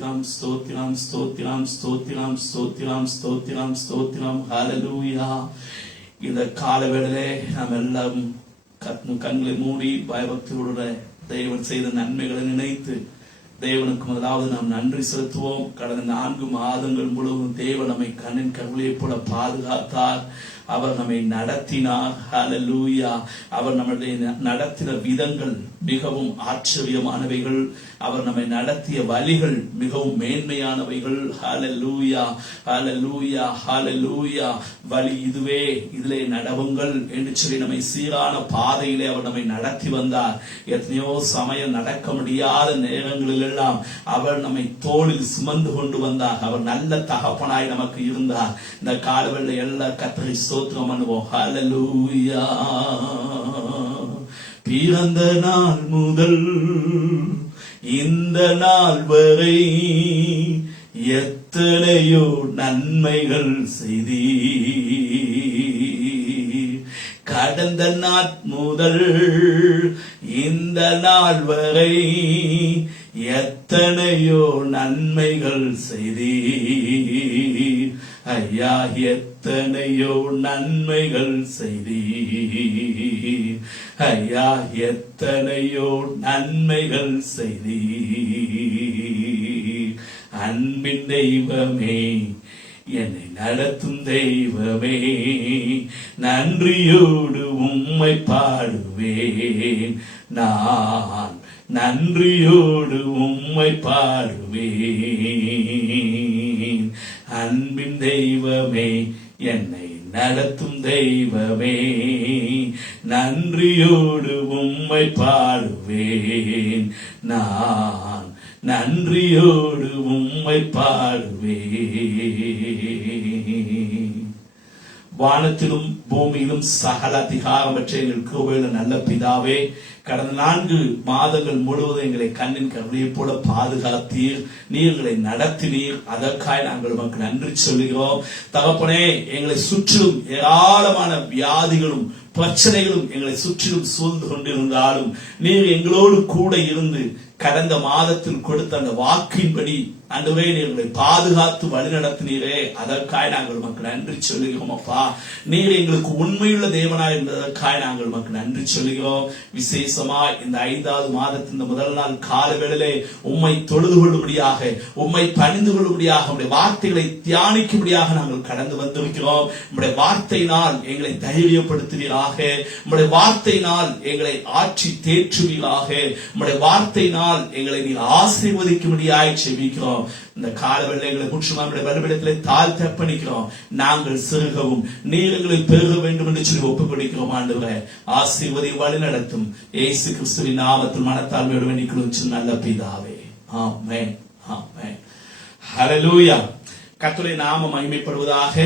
ஸ்தோத்திரம் ஸ்தோத்திரம் ஸ்தோத்திரம் ஸ்தோத்திரம் ஸ்தோத்திரம் ஸ்தோத்திரம் ஸ்தோத்திரம் ஹல்லேலூயா. இந்த காலவேளையிலே நாம் எல்லாம் கண்களை மூடி பயபக்தியோட தேவன் செய்த நன்மைகளை நினைத்து தேவனுக்கு முதலாவது நாம் நன்றி செலுத்துவோம். கடந்த 4 மாதங்கள் முழுவதும் தேவன் நம்மை கண்ணின் கருவிலை போல பாதுகாத்தார். அவர் நம்மை நடத்தினார். ஹல்லேலூயா. அவர் நம்முடைய நடத்தின விதங்கள் மிகவும் ஆச்சரியமானவைகள். அவர் நம்மை நடத்திய வழிகள் மிகவும் மேன்மையானவைகள். ஹல்லேலூயா, ஹல்லேலூயா, ஹல்லேலூயா. வழி இதுவே, இதிலே நடவுங்கள் என்று சொல்லி நம்மை சீரான பாதையிலே அவர் நம்மை நடத்தி வந்தார். எத்தனையோ சமயம் நடக்க முடியாத நேரங்களில் எல்லாம் அவர் நம்மை தோளில் சுமந்து கொண்டு வந்தார். அவர் நல்ல தகப்பனாய் நமக்கு இருந்தார். இந்த காலவெள்ள எல்லா கர்த்தரை ஸ்தோத்திரம் பண்ணுவோம். ஹல்லேலூயா. பிறந்த நாள் முதல் இந்த நாள் வரை எத்தனையோ நன்மைகள் செய்தீர். கடந்த நாள் முதல் இந்த நாள் வரை எத்தனையோ நன்மைகள் செய்தீர். ஐயா, எத்தனையோ நன்மைகள் செய்தீர். ஐயா, எத்தனையோ நன்மைகள் செய்தீர். அன்பின் தெய்வமே, என்னை நடத்தும் தெய்வமே, நன்றியோடு உம்மை பாடுவேன். நான் நன்றியோடு உம்மை பாடுவேன். அன்பின் தெய்வமே, என்னை நடத்தும் தெய்வமே, நன்றியோடு உம்மை பாடுவேன். நான் நன்றியோடு உம்மை பாடுவேன். வானத்திலும் பூமியிலும் சகல அதிகாரமற்ற எங்கள் கிருபையுள்ள நல்ல பிதாவே, கடந்த 4 மாதங்கள் முழுவதும் எங்களை கண்ணின் கருவியை போல பாதுகாத்தீர். நீர்களை நடத்தினீர். அதற்காக நாங்கள் உமக்கு நன்றி சொல்கிறோம். தகப்பனே, எங்களை சுற்றிலும் ஏராளமான வியாதிகளும் பிரச்சனைகளும் எங்களை சுற்றிலும் சூழ்ந்து கொண்டிருந்தாலும் நீர் எங்களோடு கூட இருந்து கடந்த மாதத்தில் கொடுத்த அந்த வாக்கின்படி ஆண்டவரே நீர்களை பாதுகாத்து வழிநடத்தினீரே. அதற்காக நாங்கள் உமக்கு நன்றி சொல்லுகிறோம். அப்பா, நீர் எங்களுக்கு உண்மையுள்ள தேவனாய் இருந்ததற்காக நாங்கள் உமக்கு நன்றி சொல்லுகிறோம். விசேஷமா இந்த 5வது மாதத்தின் முதல் நாள் காலவேளையிலே உம்மை தொழுது கொள்ளும்படியாக, உம்மை பணிந்து கொள்ளும்படியாக, உம்முடைய வார்த்தைகளை தியானிக்கும்படியாக நாங்கள் கடந்து வந்திருக்கிறோம். உம்முடைய வார்த்தையினால் எங்களை தைரியப்படுத்துவீராக. உம்முடைய வார்த்தையினால் எங்களை ஆட்சி தேற்றுவீராக. உம்முடைய வார்த்தையினால் எங்களை நீர் ஆசீர்வதிக்கும்படியாய் செபிக்கிறோம். இந்த காலவேளை எங்களை முற்றுமாவுடைய பலிபீடத்திலே தாழ்த்தி அர்ப்பணிக்கிறோம். நாங்கள் சிறுகவும் நீர் எங்களை பெருக வேண்டும் என்று சொல்லி ஒப்புக்கொடுக்கிறோம். ஆண்டவரே, ஆசீர்வதி வழி நடத்தும். இயேசு கிறிஸ்துவின் நாமத்தில் மனத்தாழ்மையோடு வேண்டிக் நல்ல பிதாவே. ஆமென், ஆமென். ஹல்லேலூயா. கர்த்தருடைய நாமம் மகிமைப்படுவதாக.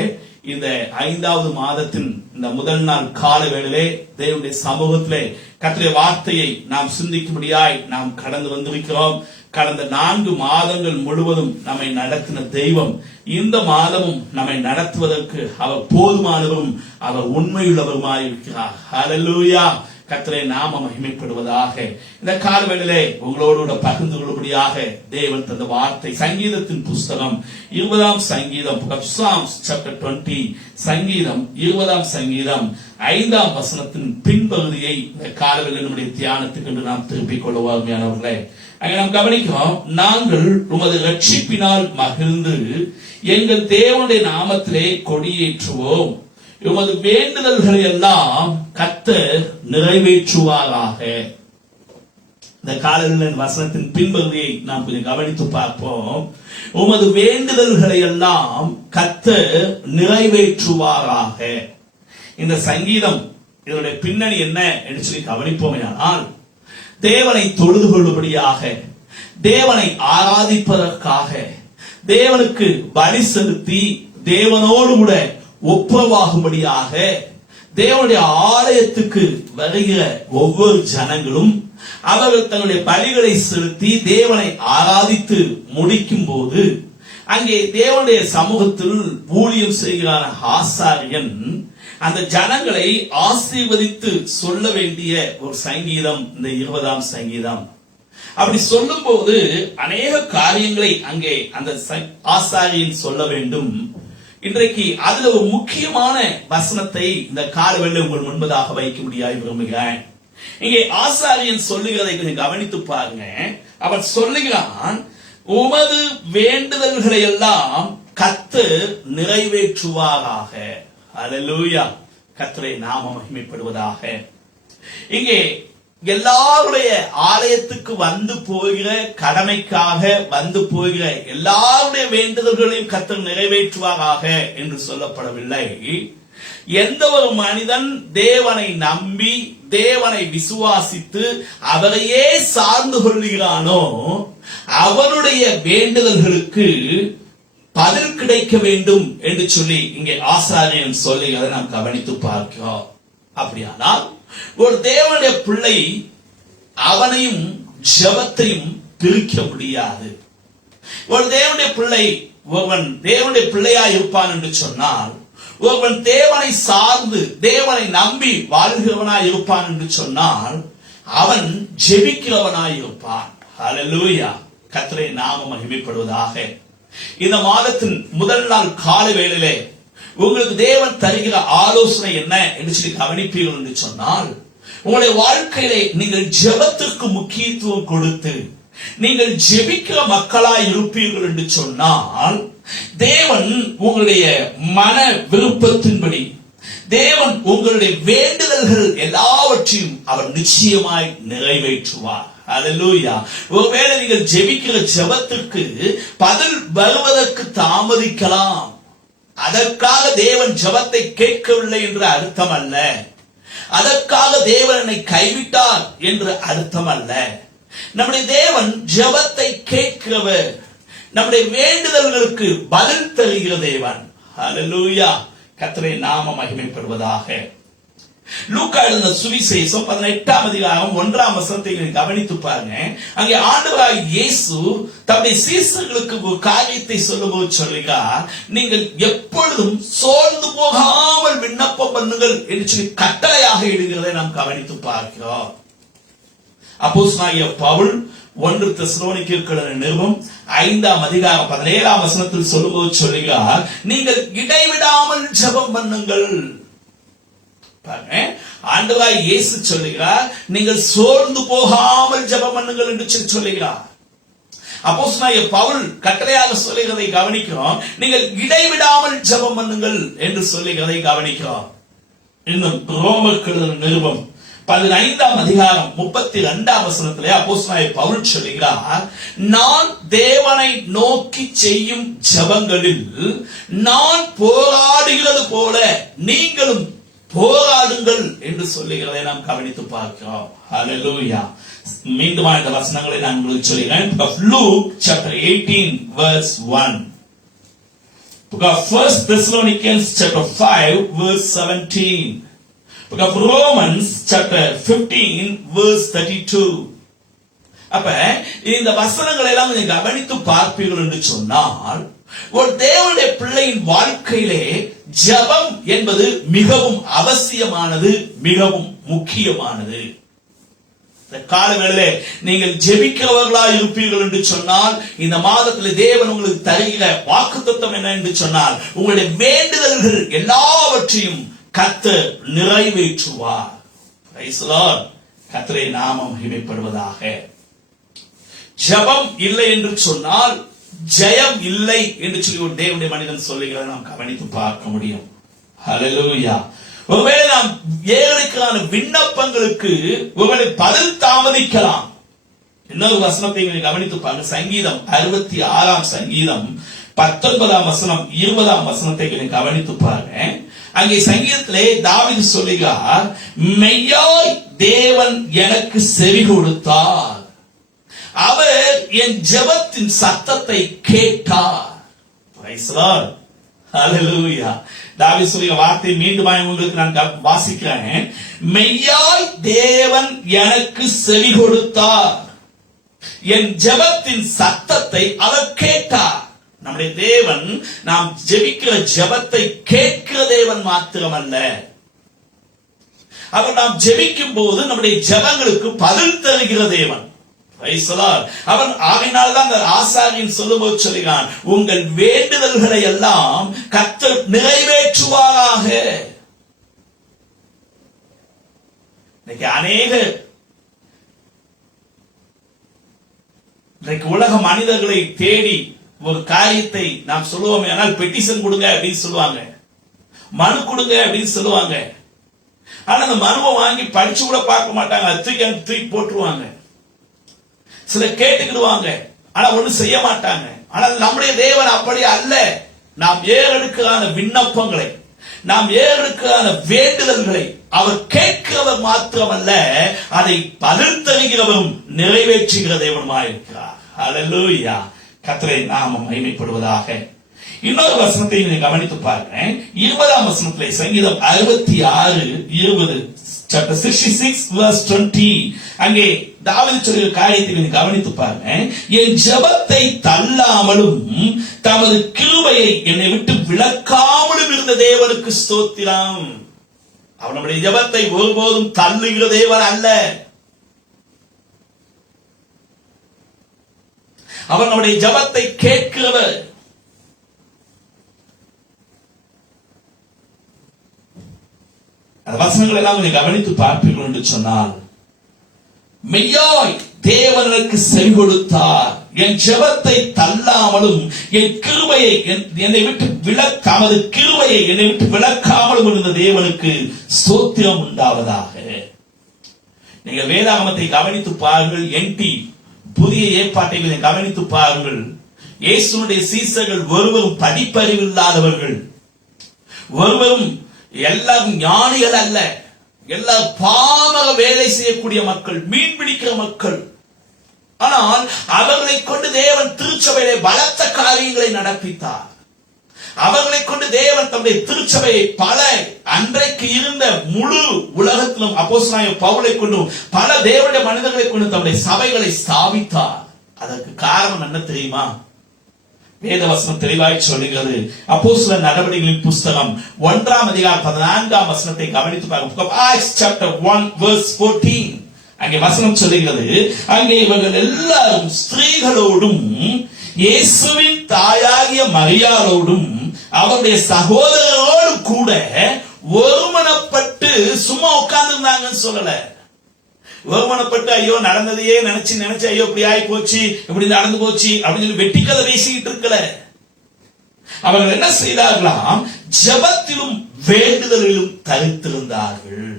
இந்த 5வது மாதத்தின் இந்த முதல் நாள் காலவேளையிலே தேவனுடைய சமூகத்திலே கர்த்தருடைய வார்த்தையை நாம் சிந்திக்கும்படியாய் நாம் கடந்து வந்திருக்கிறோம். கடந்த 4 மாதங்கள் முழுவதும் நம்மை நடத்தின தெய்வம் இந்த மாதமும் நம்மை நடத்துவதற்கு அவர் போதுமானவரும் அவர் உண்மையுள்ளவருமாயிருக்கிறார். ஹல்லேலூயா. கர்த்தருடைய நாமம் மகிமைப்படுவதாக. இந்த காலவேளையிலே உங்களோடு பகிர்ந்து கொள்ளும்படியாக தேவன் தந்த வார்த்தை சங்கீதத்தின் புஸ்தகம் 20ஆம் சங்கீதம், Psalms chapter 20, சங்கீதம் 20ஆம் சங்கீதம் 5ஆம் வசனத்தின் பின்பகுதியை இந்த காலவேளையில் நம்முடைய தியானத்துக்கு என்று நாம் திருப்பிக் கொள்ளுவார்களே. அங்கே நாம் கவனிக்கிறோம், நாங்கள் உமது ரட்சிப்பினால் மகிழ்ந்து எங்கள் தேவனுடைய நாமத்திலே கொடியேற்றுவோம். உமது வேண்டுதல்களை எல்லாம் கர்த்தர் நிறைவேற்றுவாராக. இந்த காலையில் வசனத்தின் பின்பகுதியை நாம் கொஞ்சம் கவனித்து பார்ப்போம். உமது வேண்டுதல்களை எல்லாம் கர்த்தர் நிறைவேற்றுவாராக. இந்த சங்கீதம் இதனுடைய பின்னணி என்ன என்று சொல்லி கவனிப்போமேயானால், தேவனை தொழுது கொள்ளும்படியாக, தேவனை ஆராதிப்பதற்காக, தேவனுக்கு பலி செலுத்தி தேவனோடு கூட ஒப்புரவாகும்படியாக தேவனுடைய ஆலயத்துக்கு வருகிற ஒவ்வொரு ஜனங்களும் அவர்கள் தங்களுடைய பலிகளை செலுத்தி தேவனை ஆராதித்து முடிக்கும் போது அங்கே தேவனுடைய சமூகத்தில் ஊழியம் செய்கிறார் ஆசாரியன் அந்த ஜனங்களை ஆசீர்வதித்து சொல்ல வேண்டிய ஒரு சங்கீதம் இந்த 20ஆம் சங்கீதம். அப்படி சொல்லும் போது அநேக காரியங்களை அங்கே அந்த ஆசாரியன் சொல்ல வேண்டும். இன்றைக்கு அதுல ஒரு முக்கியமான வசனத்தை இந்த காலவேளை உங்கள் முன்பதாக வைக்க முடியாது விரும்புகிறேன். இங்கே ஆசாரியன் சொல்லுகிறதை கொஞ்சம் கவனித்து பாருங்க. அவன் சொல்லுகிறான், உமது வேண்டுதல்களை எல்லாம் கர்த்தர் நிறைவேற்றுவாராக. அல்லேலூயா, கர்த்தருடைய நாமம் மகிமைப்படுவதாக. இங்கே எல்லாருடைய ஆலயத்துக்கு வந்து போகிற கடமைக்காக வந்து போகிற எல்லாருடைய வேண்டுதல்களையும் கர்த்தர் நிறைவேற்றுவாராக என்று சொல்லப்படவில்லை. எந்த ஒரு மனிதன் தேவனை நம்பி தேவனை விசுவாசித்து அவரையே சார்ந்து கொள்கிறானோ அவனுடைய வேண்டுதல்களுக்கு பதில் கிடைக்க வேண்டும் என்று சொல்லி இங்கே ஆசாரியன் சொல்லுகிறதை நாம் கவனித்து பார்க்கிறோம். அப்படியானால் ஒரு தேவனுடைய பிள்ளை அவனையும் ஜெபத்தையும் பிரிக்க முடியாது. ஒரு தேவனுடைய பிள்ளை ஒருவன் தேவனுடைய பிள்ளையா இருப்பான் என்று சொன்னால், ஒருவன் தேவனை சார்ந்து தேவனை நம்பி வாழ்கிறவனாய் இருப்பான் என்று சொன்னால் அவன் ஜெபிக்கிறவனாய் இருப்பான். ஹல்லேலூயா, கர்த்தருடைய நாமம் மகிமைப்படுவதாக. இந்த மாதத்தின் முதல் நாள் காலை வேளையிலே உங்களுக்கு தேவன் தருகிற ஆலோசனை என்ன என்று சொல்லி கவனிப்பீர்கள் என்று சொன்னால், உங்களுடைய வாழ்க்கையிலே நீங்கள் ஜெபத்திற்கு முக்கியத்துவம் கொடுத்து நீங்கள் ஜெபிக்கிற மக்களாய் இருப்பீர்கள் என்று சொன்னால், தேவன் உங்களுடைய மன விருப்பத்தின்படி தேவன் உங்களுடைய வேண்டுதல்கள் எல்லாவற்றையும் அவர் நிச்சயமாய் நிறைவேற்றுவார். அல்லேலூயா. ஒருவேளை நீங்கள் ஜெபிக்கிற ஜெபத்திற்கு பதில் வருவதற்கு தாமதிக்கலாம். அதற்காக தேவன் ஜெபத்தை கேட்கவில்லை என்று அர்த்தம் அல்ல. அதற்காக தேவன் என்னை கைவிட்டார் என்று அர்த்தம் அல்ல. நம்முடைய தேவன் ஜெபத்தை கேட்கிறவர், நம்முடைய வேண்டுதல்களுக்கு பதில் தருகிற தேவன். ஹல்லேலூயா, கர்த்தருடைய நாமம் மகிமைப்படுவதாக. லூக்கா எழுதின சுவிசேஷம் 18ஆம் அதிகாரம் 1ஆம் வசனத்தை கவனித்து பாருங்க. அங்கே ஆண்டவராய் இயேசு தம்முடைய சீஷர்களுக்கு ஒரு காரியத்தை சொல்லும்போது சொல்லுகிறார், நீங்கள் எப்பொழுதும் சோர்ந்து போகாமல் விண்ணப்பம் பண்ணுங்கள் என்று சொல்லி கட்டளையாக இடுகிறதை நாம் கவனித்து பார்க்கிறோம். அப்போஸ்தலனாகிய பவுல் 1 தெசலோனிக்கேயர் நிருபம் 5ஆம் அதிகாரம் 17ஆம் வசனத்தில் சொல்லும்போது சொல்லுகிறார், நீங்கள் இடைவிடாமல் ஜெபம் பண்ணுங்கள். ஆண்டவராய் இயேசு சொல்லுகிறார், நீங்கள் சோர்ந்து போகாமல் ஜெபம் பண்ணுங்கள் என்று சொல்லுகிறார். அப்போஸ்தலனாகிய பவுல் கட்டளையாக சொல்லுகிறதை கவனிக்கிறோம். நீங்கள் இடைவிடாமல் ஜெபம் பண்ணுங்கள் என்று சொல்லுகிறதை கவனிக்கிறோம். இன்னும் ரோமர்கள் நிருபம் 15ஆம் அதிகாரம் 32ஆம் வசனத்திலே அப்போஸ்தலனாகிய பவுல் சொல்லுகிறார், நான் தேவனை நோக்கி செய்யும் ஜெபங்களில் நான் போராடுகிறது போல நீங்களும் போராடுங்கள் என்று சொல்லுகிறதை நாம் கவனித்து பார்க்கிறோம். ஹல்லேலூயா. மீண்டும் இந்த வசனங்களை நான் உங்களுக்கு சொல்கிறேன். Luke chapter 18 verse 1. Book of 1 Thessalonians chapter 5 verse 17. Book of Romans chapter 15 verse 32. அப்ப இந்த வசனங்களை எல்லாம் நீங்க கவனித்து பார்ப்பீர்கள் என்று சொன்னால், ஒரு தேவனுடைய பிள்ளையின் வாழ்க்கையிலே ஜெபம் என்பது மிகவும் அவசியமானது, மிகவும் முக்கியமானது. இந்த காலங்களிலே நீங்கள் ஜெபிக்கிறவர்களா இருப்பீர்கள் என்று சொன்னால், இந்த மாதத்தில் தேவன் உங்களுக்கு தருகிற வாக்குத்தத்தம் என்ன என்று சொன்னால், உங்களுடைய வேண்டுதல்கள் எல்லாவற்றையும் கர்த்தர் நிறைவேற்றுவார். பிரைஸ் தி லார்ட், கர்த்தருடைய நாமம் மகிமைப்படுவதாக. ஜெபம் இல்லை என்று சொன்னால் ஜெயம் இல்லை என்று சொல்லி ஒரு தேவனுடைய மனிதன் சொல்லுகிறதை நாம் கவனித்து பார்க்க முடியும். ஹல்லேலூயா. ஒருவேளை நாம் ஏழைக்கான விண்ணப்பங்களுக்கு ஒருவேளை பதில் தாமதிக்கலாம். இன்னொரு வசனத்தை கவனித்து பாருங்க. சங்கீதம் 66ஆம் சங்கீதம் 19ஆம் வசனம் 20ஆம் வசனத்தை கவனித்து பாருங்க. அங்கே சங்கீதத்திலே தாவீது சொல்லுகிறார், மெய்யாய் தேவன் எனக்கு செவி கொடுத்தார், அவர் என் ஜெபத்தின் சத்தத்தை கேட்டார். Praise the Lord. ஹல்லேலூயா. தாவீது சொல்லுகிற வார்த்தை மீண்டும் உங்களுக்கு நான் வாசிக்கிறேன். மெய்யாய் தேவன் எனக்கு செவி கொடுத்தார், என் ஜெபத்தின் சத்தத்தை அவர் கேட்டார். நம்முடைய தேவன் நாம் ஜெபிக்கிற ஜெபத்தை கேட்கிற தேவன் மாத்திரமல்ல, அவர் நாம் ஜெபிக்கும் போது நம்முடைய ஜெபங்களுக்கு பதில் தருகிற தேவன். அவன் ஆகினால்தான் அந்த ஆசாரியன் சொல்லும்போது சொல்கிறான், உங்கள் வேண்டுதல்களை எல்லாம் கர்த்தர் நிறைவேற்றுவாராக. இன்னைக்கு இன்றைக்கு உலக மனிதர்களை தேடி ஒரு காரியத்தை நாம் சொல்லுவோமே, ஆனால் பெட்டிஷன் கொடுங்க அப்படின்னு சொல்லுவாங்க, மனு கொடுங்க அப்படின்னு சொல்லுவாங்க. ஆனா அந்த மனுவை வாங்கி படிச்சு கூட பார்க்க மாட்டாங்க, தூக்கி போட்டுருவாங்க. சில கேட்டுக்கிடுவாங்க, ஆனா ஒண்ணும் செய்ய மாட்டாங்க. ஆனால் நம்முடைய தேவன் அப்படி அல்ல. நாம் ஏறெடுக்கான விண்ணப்பங்களை, நாம் ஏறெடுக்கான வேண்டுதல்களை அவர் கேட்கிறவர் மாத்திரமல்ல, அதை பகிர்ந்தறிகிறவரும் நிறைவேற்றுகிற தேவனுமாயிருக்கிறார். ஹல்லேலூயா. கர்த்தரின் நாமம் மகிமைப்படுவதாக. இன்னொரு வசனத்தை நீங்க கவனித்து பாருங்க. 20ஆம் வசனத்திலே, சங்கீதம் 66:20, chapter 66 verse 20, அங்கே தாவீது சொல்கிற காரியத்தை நீங்க கவனித்து பாருங்க. என் ஜெபத்தை தள்ளாமலும் தமது கிருபையை என்னை விட்டு விலக்காமலும் இருந்த தேவனுக்கு ஸ்தோத்திரம். அவர் நம்முடைய ஜெபத்தை ஒருபோதும் தள்ளுகிற தேவன் அல்ல. அவர் நம்முடைய ஜெபத்தை கேட்கிறவர். அந்த வசனங்கள் எல்லாம் கொஞ்சம் கவனித்து பார்ப்பீர்கள் என்று சொன்னால், மெய்யாய் தேவனுக்கு செவி கொடுத்தார், என் ஜெபத்தை தள்ளாமலும் என் கிருபையை என்னை விட்டு தமது கிருபையை என்னை விட்டு விலக்காமலும் இருந்த தேவனுக்கு ஸ்தோத்திரம் உண்டாவதாக. நீங்கள் வேதாகமத்தை கவனித்து பாருங்கள். NT புதிய ஏற்பாட்டை கவனித்து பாருங்கள். இயேசுனுடைய சீசர்கள் ஒருவரும் படிப்பறிவு இல்லாதவர்கள், ஒருவரும் எல்லாரும் ஞானிகள் அல்ல, எல்லா பாமர வேலை செய்யக்கூடிய மக்கள், மீன் பிடிக்கிற மக்கள். ஆனால் அவர்களை கொண்டு தேவன் திருச்சபையிலே பலத்த காரியங்களை நடப்பித்தார். அவர்களை கொண்டு தேவன் தம்முடைய திருச்சபையை பல அன்றைக்கு இருந்த முழு உலகத்திலும் அப்போஸ்தலனாகிய பவுலை கொண்டு பல தேவனுடைய மனிதர்களை கொண்டு தம்முடைய சபைகளை ஸ்தாபித்தார். அதற்கு காரணம் என்ன தெரியுமா? வேதவசனம் தெளிவாய் சொல்லுகிறது. அப்போஸ்தலர் நடவடிக்கைகளின் புஸ்தகம் 1ஆம் அதிகாரம் 14ஆம் வசனத்தை கவனித்து பாருங்க. Acts chapter 1 verse 14, அங்கே வசனம் சொல்லுகிறது, அங்கே இவர்கள் எல்லாரும் ஸ்திரீகளோடும் இயேசுவின் தாயாகிய மரியாளோடும் அவருடைய சகோதரரோடும் கூட ஒருமனப்பட்டு சும்மா உட்கார்ந்துருந்தாங்கன்னு சொல்லல. ஒருமனப்பட்டு ஐயோ நடந்ததையே நினைச்சு ஐயோ இப்படி ஆகி போச்சு, இப்படி நடந்து போச்சு அப்படின்னு சொல்லி வெட்டி கதை பேசிக்கிட்டு இருக்கல. அவர்கள் என்ன செய்தார்களாம்? ஜெபத்திலும் வேண்டுதலிலும் தரித்திருந்தார்கள்.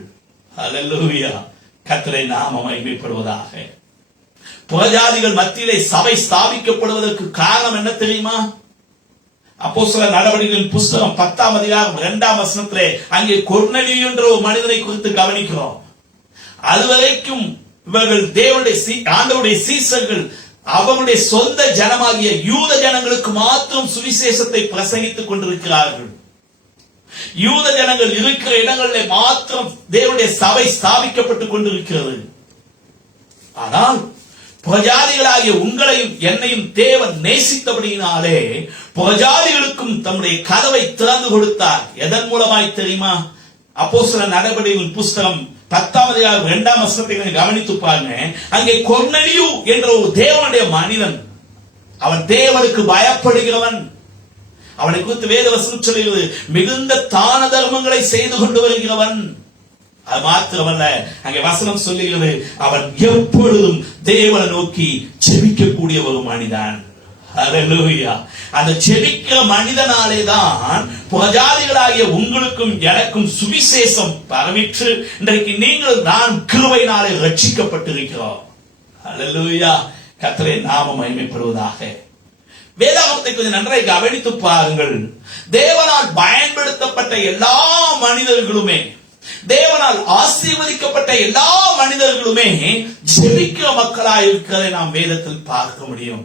ஹல்லேலூயா. கர்த்தரின் நாமம் மகிமைப்படுவதாக. புறஜாதிகள் மத்தியிலே சபை ஸ்தாபிக்கப்படுவதற்கு காரணம் என்ன தெரியுமா? அப்போஸ்தலர் நடவடிக்கைகளின் புஸ்தகம் 10ஆம் அதிகாரம் 2ஆம் வசனத்திலே அங்கே கொர்நேலியு என்ற ஒரு மனிதனை குறித்து கவனிக்கிறோம். அதுவரைக்கும் இவர்கள் தேவனுடைய ஆண்டவருடைய சீசர்கள் அவருடைய சொந்த ஜனமாகிய யூத ஜனங்களுக்கு மாத்திரம் சுவிசேஷத்தை பிரசங்கித்துக் கொண்டிருக்கிறார்கள். யூத ஜனங்கள் இருக்கிற இடங்களில் மாத்திரம் தேவனுடைய சபை ஸ்தாபிக்கப்பட்டுக் கொண்டிருக்கிறது. ஆனால் புறஜாதிகளாகிய உங்களையும் என்னையும் தேவன் நேசித்தபடியினாலே புறஜாதிகளுக்கும் தம்முடைய கதவை திறந்து கொடுத்தார். எதன் மூலமாய் தெரியுமா? அப்போஸ்தலர் நடவடிக்கைகளின் புஸ்தகம் 10ஆம் அதிகாரம் 2ஆம் வசனத்தை கவனித்து பாருங்க. அங்கே கொர்நேலியு என்ற ஒரு தேவனுடைய மனிதன், அவன் தேவனுக்கு பயப்படுகிறவன். அவனை குறித்து வேத வசனம் சொல்கிறது, மிகுந்த தான தர்மங்களை செய்து கொண்டு வருகிறவன். அது மாத்திரமல்ல, அங்கே வசனம் சொல்லுகிறது, அவன் எப்பொழுதும் தேவனை நோக்கி ஜெபிக்கக்கூடிய ஒரு மனிதன். ஹல்லேலூயா. அந்த ஜெபிக்கிற மனிதனாலே தான் புறஜாதிகளாகிய உங்களுக்கும் எனக்கும் சுவிசேஷம் பரவிற்று இன்றைக்கு நீங்கள் நான் கிருபையினாலே ரட்சிக்கப்பட்டிருக்கிறோம். ஹல்லேலூயா. கர்த்தரின் நாமம் மகிமைப்படுவதாக. வேதாகமத்தை கொஞ்சம் நன்றாக கவனித்து பாருங்கள். தேவனால் பயன்படுத்தப்பட்ட எல்லா மனிதர்களுமே, தேவனால் ஆசீர்வதிக்கப்பட்ட எல்லா மனிதர்களுமே ஜெபிக்கிற மக்களாய் இருக்கிறதை நாம் வேதத்தில் பார்க்க முடியும்.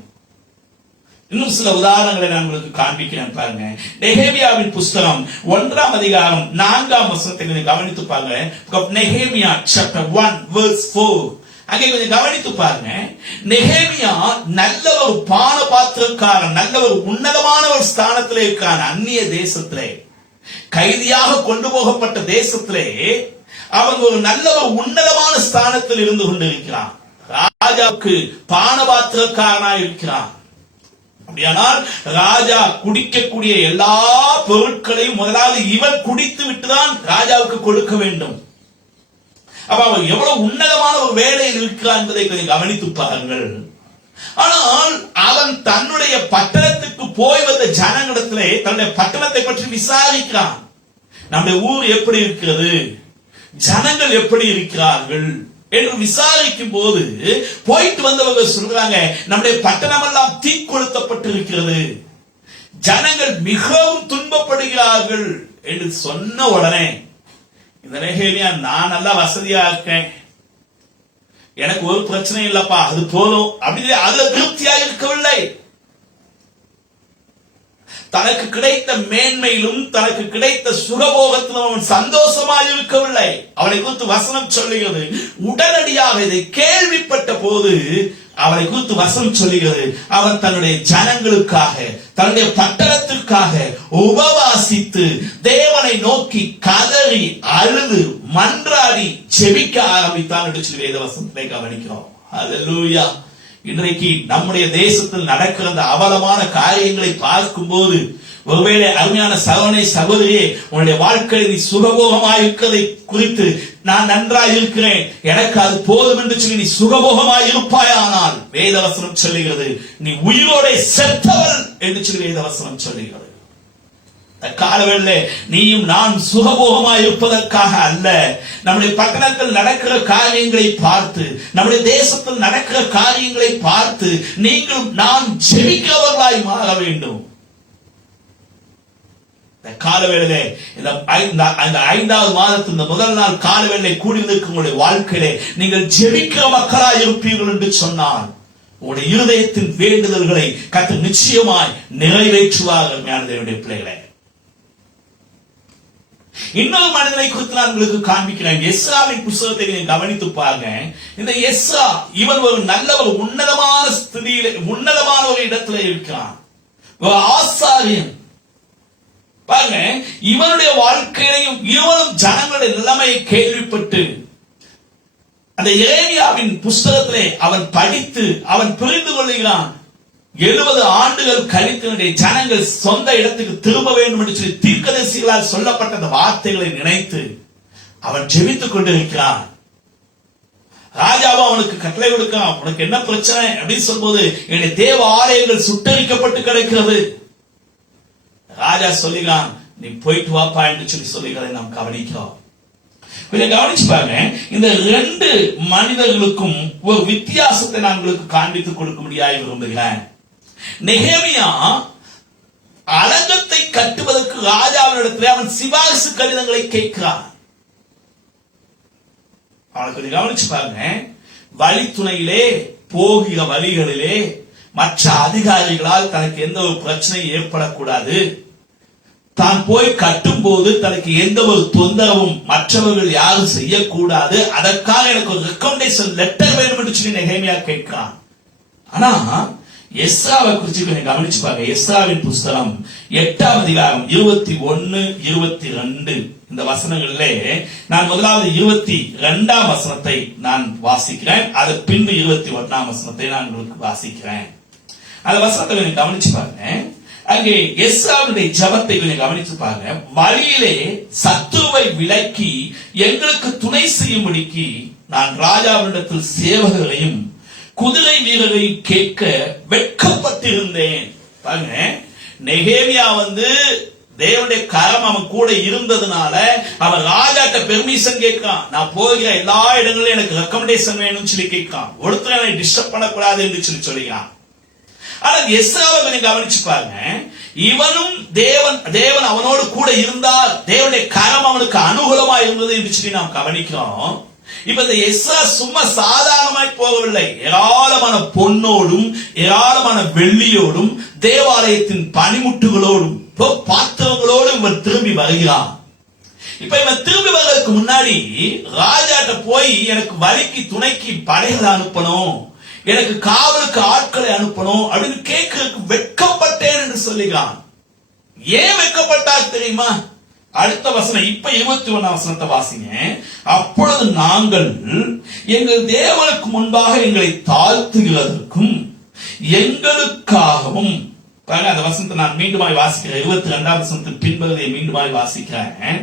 இன்னும் சில உதாரணங்களை நான் உங்களுக்கு காண்பிக்கிறேன் பாருங்க. நெகேமியாவின் புஸ்தகம் 1ஆம் அதிகாரம் 4ஆம் வசனத்தை கொஞ்சம் கவனித்து பாருங்க. நெகேமியா chapter 1 verse 4, அங்கே கொஞ்சம் கவனித்து பாருங்க. நெகேமியா நல்ல ஒரு பான பாத்திரக்காரன், நல்ல ஒரு உன்னதமான ஒரு ஸ்தானத்திலே இருக்கான். அந்நிய தேசத்திலே கைதியாக கொண்டு போகப்பட்ட தேசத்திலே அவன் ஒரு நல்ல ஒரு உன்னதமான ஸ்தானத்தில் இருந்து கொண்டிருக்கிறான். ராஜாவுக்கு பானபாத்திரக்காரனாய் இருக்கிறான். அப்படியானால் ராஜா குடிக்கக்கூடிய எல்லா பொருட்களையும் முதலாவது இவன் குடித்து விட்டுதான் ராஜாவுக்கு கொடுக்க வேண்டும். அப்ப அவன் எவ்வளவு உன்னதமான ஒரு வேலையில் இருக்கிறான் என்பதை கவனித்து பாருங்கள். ஆனால் அவன் தன்னுடைய பட்டணத்துக்கு போய் வந்த ஜனங்களிடத்திலே தன்னுடைய பட்டணத்தை பற்றி விசாரிக்கிறான். நம்முடைய ஊர் எப்படி இருக்கிறது, ஜனங்கள் எப்படி இருக்கிறார்கள் என்று விசாரிக்கும் போது போயிட்டு வந்தவங்க சொல்றாங்க, நம்முடைய பட்டணம் எல்லாம் தீக்கொளுத்தப்பட்டிருக்கிறது, ஜனங்கள் மிகவும் துன்பப்படுகிறார்கள் என்று சொன்ன உடனே இந்த நெகேமியா, நான் நல்லா வசதியா இருக்கேன், எனக்கு ஒரு பிரச்சனை இல்லப்பா, அது போதும் அப்படின்னு அதுல திருப்தியாக இருக்கவில்லை. தனக்கு கிடைத்த மேன்மையிலும் தனக்கு கிடைத்த சுகபோகத்திலும் அவன் சந்தோஷமாக இருக்கவில்லை. அவனை குறித்து வசனம் சொல்லுகிறது, உடனடியாக இதை கேள்விப்பட்ட போது அவனை குறித்து வசனம் சொல்லுகிறது, அவன் தன்னுடைய ஜனங்களுக்காக தன்னுடைய பட்டணத்திற்காக உபவாசித்து தேவனை நோக்கி கதறி அழுது மன்றாடி ஜெபிக்க ஆரம்பித்தான் என்று சொல்லி வேதவசனத்தை கவனிக்கிறோம். ஹல்லேலூயா. இன்றைக்கு நம்முடைய தேசத்தில் நடக்கிற அந்த அவலமான காரியங்களை பார்க்கும் போது, ஒருவேளை அருமையான சகோதரனே சகோதரியே, உன்னுடைய வாழ்க்கையில் நீ சுகபோகமாய் இருக்கிறதை குறித்து நான் நன்றாய் இருக்கிறேன், எனக்கு அது போதும் என்று சொல்லி நீ சுகபோகமாய் இருப்பாயானால் வேதவசனம் சொல்லுகிறது, நீ உயிரோட செத்தவள் என்று சொல்லி வேதவசனம் சொல்லுகிறது. காலவேளை நீயும் நான் சுகபோகமாய் இருப்பதற்காக அல்ல, நம்முடைய பட்டணத்தில் நடக்கிற காரியங்களை பார்த்து, நம்முடைய தேசத்தில் நடக்கிற காரியங்களை பார்த்து நீங்களும் நான் ஜெபிக்கிறவர்களாய் மாற வேண்டும். காலவேளை இந்த 5வது மாதத்தின் இந்த முதல் நாள் காலவேளை கூடியிருக்கும் உங்களுடைய வாழ்க்கையிலே நீங்கள் ஜெபிக்கிற மக்களாய் இருப்பீர்கள் என்று சொன்னால் உங்களுடைய இருதயத்தின் வேண்டுதல்களை கர்த்தர் நிச்சயமாய் நிறைவேற்றுவார்கள். ஞானதேவனுடைய பிள்ளைகளே, இன்னொரு மனிதனை குறித்து நான் உங்களுக்கு காண்பிக்கிறேன். எஸ்ராவின் புத்தகத்தை நீங்க கவனித்து பாருங்க. இந்த எஸ்ரா இவன் ஒரு நல்ல ஒரு உன்னதமான ஸ்திதியில உன்னதமான ஒரு இடத்துல இருக்கிறான், ஒரு ஆசாரியன். பாருங்க, இவனுடைய வாழ்க்கையிலையும் இவனும் ஜனங்களுடைய நிலைமையை கேள்விப்பட்டு அந்த எரேமியாவின் புஸ்தகத்திலே அவன் படித்து அவன் புரிந்து கொள்கிறான். 70 ஆண்டுகள் கழித்து ஜனங்கள் சொந்த இடத்துக்கு திரும்ப வேண்டும் என்று சொல்லி தீர்க்கதரிசிகளால் சொல்லப்பட்ட அந்த வார்த்தைகளை நினைத்து அவன் ஜெபித்துக் கொண்டிருக்கிறான். ராஜாவும் அவனுக்கு கட்டளை கொடுக்கிறான், உனக்கு என்ன பிரச்சனை அப்படின்னு சொல்லும்போது, என்னுடைய தேவ ஆலயங்கள் சுட்டரிக்கப்பட்டு கிடக்கிறது. ராஜா சொல்லுகிறான், நீ போயிட்டு வாப்பா என்று சொல்லி சொல்லுகிறதை நாம் கவனிக்கிறோம். கொஞ்சம் கவனிச்சு பாருங்க. இந்த 2 மனிதர்களுக்கும் ஒரு வித்தியாசத்தை நான் உங்களுக்கு காண்பித்துக் கொடுக்க முடியாது விரும்புகிறேன். நெகேமியா அலங்கத்தை கட்டுவதற்கு ராஜாவினிடத்தில் அவன் சிபாரிசு கடிதங்களை கேட்கிறான். அவனை கொஞ்சம் கவனிச்சு பாருங்க. வழித்துணையிலே போகிற வழிகளிலே மற்ற அதிகாரிகளால் தனக்கு எந்த ஒரு பிரச்சனையும் ஏற்படக்கூடாது, தான் போய் கட்டும் போது தனக்கு எந்த ஒரு தொந்தரவும் மற்றவர்கள் யாரும் செய்யக்கூடாது, அதற்காக எனக்கு ஒரு ரெக்கமெண்டேஷன் லெட்டர் வேணும் என்று சொல்லி நெகேமியா கேட்கிறான். ஆனா எஸ்ராவை குறித்து கொஞ்சம் கவனிச்சு பாருங்க. எஸ்ராவின் புஸ்தகம் 8ஆம் அதிகாரம் 21, 22 இந்த வசனங்களிலே நான் முதலாவது 22ஆம் வசனத்தை நான் வாசிக்கிறேன், அது பின்பு 21ஆம் வசனத்தை நான் உங்களுக்கு வாசிக்கிறேன். அந்த வசனத்தை கொஞ்சம் கவனிச்சு பாருங்க. அங்கே எஸ்ராவுடைய ஜெபத்தை கொஞ்சம் கவனிச்சு பாருங்க. வழியிலே சத்துருவை விலக்கி எங்களுக்கு துணை செய்யும்படிக்கு நான் ராஜாவினிடத்தில் சேவகரையும் குதிரை வீரரையும் கேட்க வெட்கப்பட்டிருந்தேன். பாருங்க, நெகேமியா தேவனுடைய கரம் அவன் கூட இருந்ததுனால அவன் ராஜாட்ட பெர்மிஷன் கேட்கான். நான் போகிற எல்லா இடங்களிலும் எனக்கு ரெக்கமெண்டேஷன் வேணும்னு சொல்லி கேட்கான். ஒருத்தர் என்னை டிஸ்டர்ப் பண்ணக்கூடாது என்று சொல்லி சொல்லிக்கிறான். ஆனா எஸ்ராவை கொஞ்சம் கவனிச்சு பாருங்க. இவனும் தேவன் அவனோடு கூட இருந்தால் தேவனுடைய கரம் அவனுக்கு அனுகூலமா இருந்தது என்று சொல்லி நாம் கவனிக்கிறோம். இப்ப இந்த எஸ்ரா சும்மா சாதாரணமாய் போகவில்லை. ஏராளமான பொன்னோடும் ஏராளமான வெள்ளியோடும் தேவாலயத்தின் பனிமுட்டுகளோடும் பாத்திரங்களோடும் இவன் திரும்பி வருகிறான். இப்ப இவன் திரும்பி வருவதற்கு முன்னாடி ராஜாட்ட போய் எனக்கு வலிக்கு துணைக்கு படைகளை அனுப்பணும், எனக்கு காவலுக்கு ஆட்களை அனுப்பணும் அப்படின்னு கேட்கறதுக்கு வெட்கப்பட்டேன் என்று சொல்லுகிறான். ஏன் வெட்கப்பட்டா தெரியுமா? அடுத்த வசனம், இப்ப 21 வசனத்தை வாசிங்க. அப்பொழுது நாங்கள் எங்கள் தேவனுக்கு முன்பாக எங்களை தாழ்த்துகிறதற்கும் எங்களுக்காகவும், அந்த வசனத்தை நான் மீண்டுமாய் வாசிக்கிறேன். 22 வசனத்தின் பின்பகுதியை மீண்டுமாய் வாசிக்கிறேன்.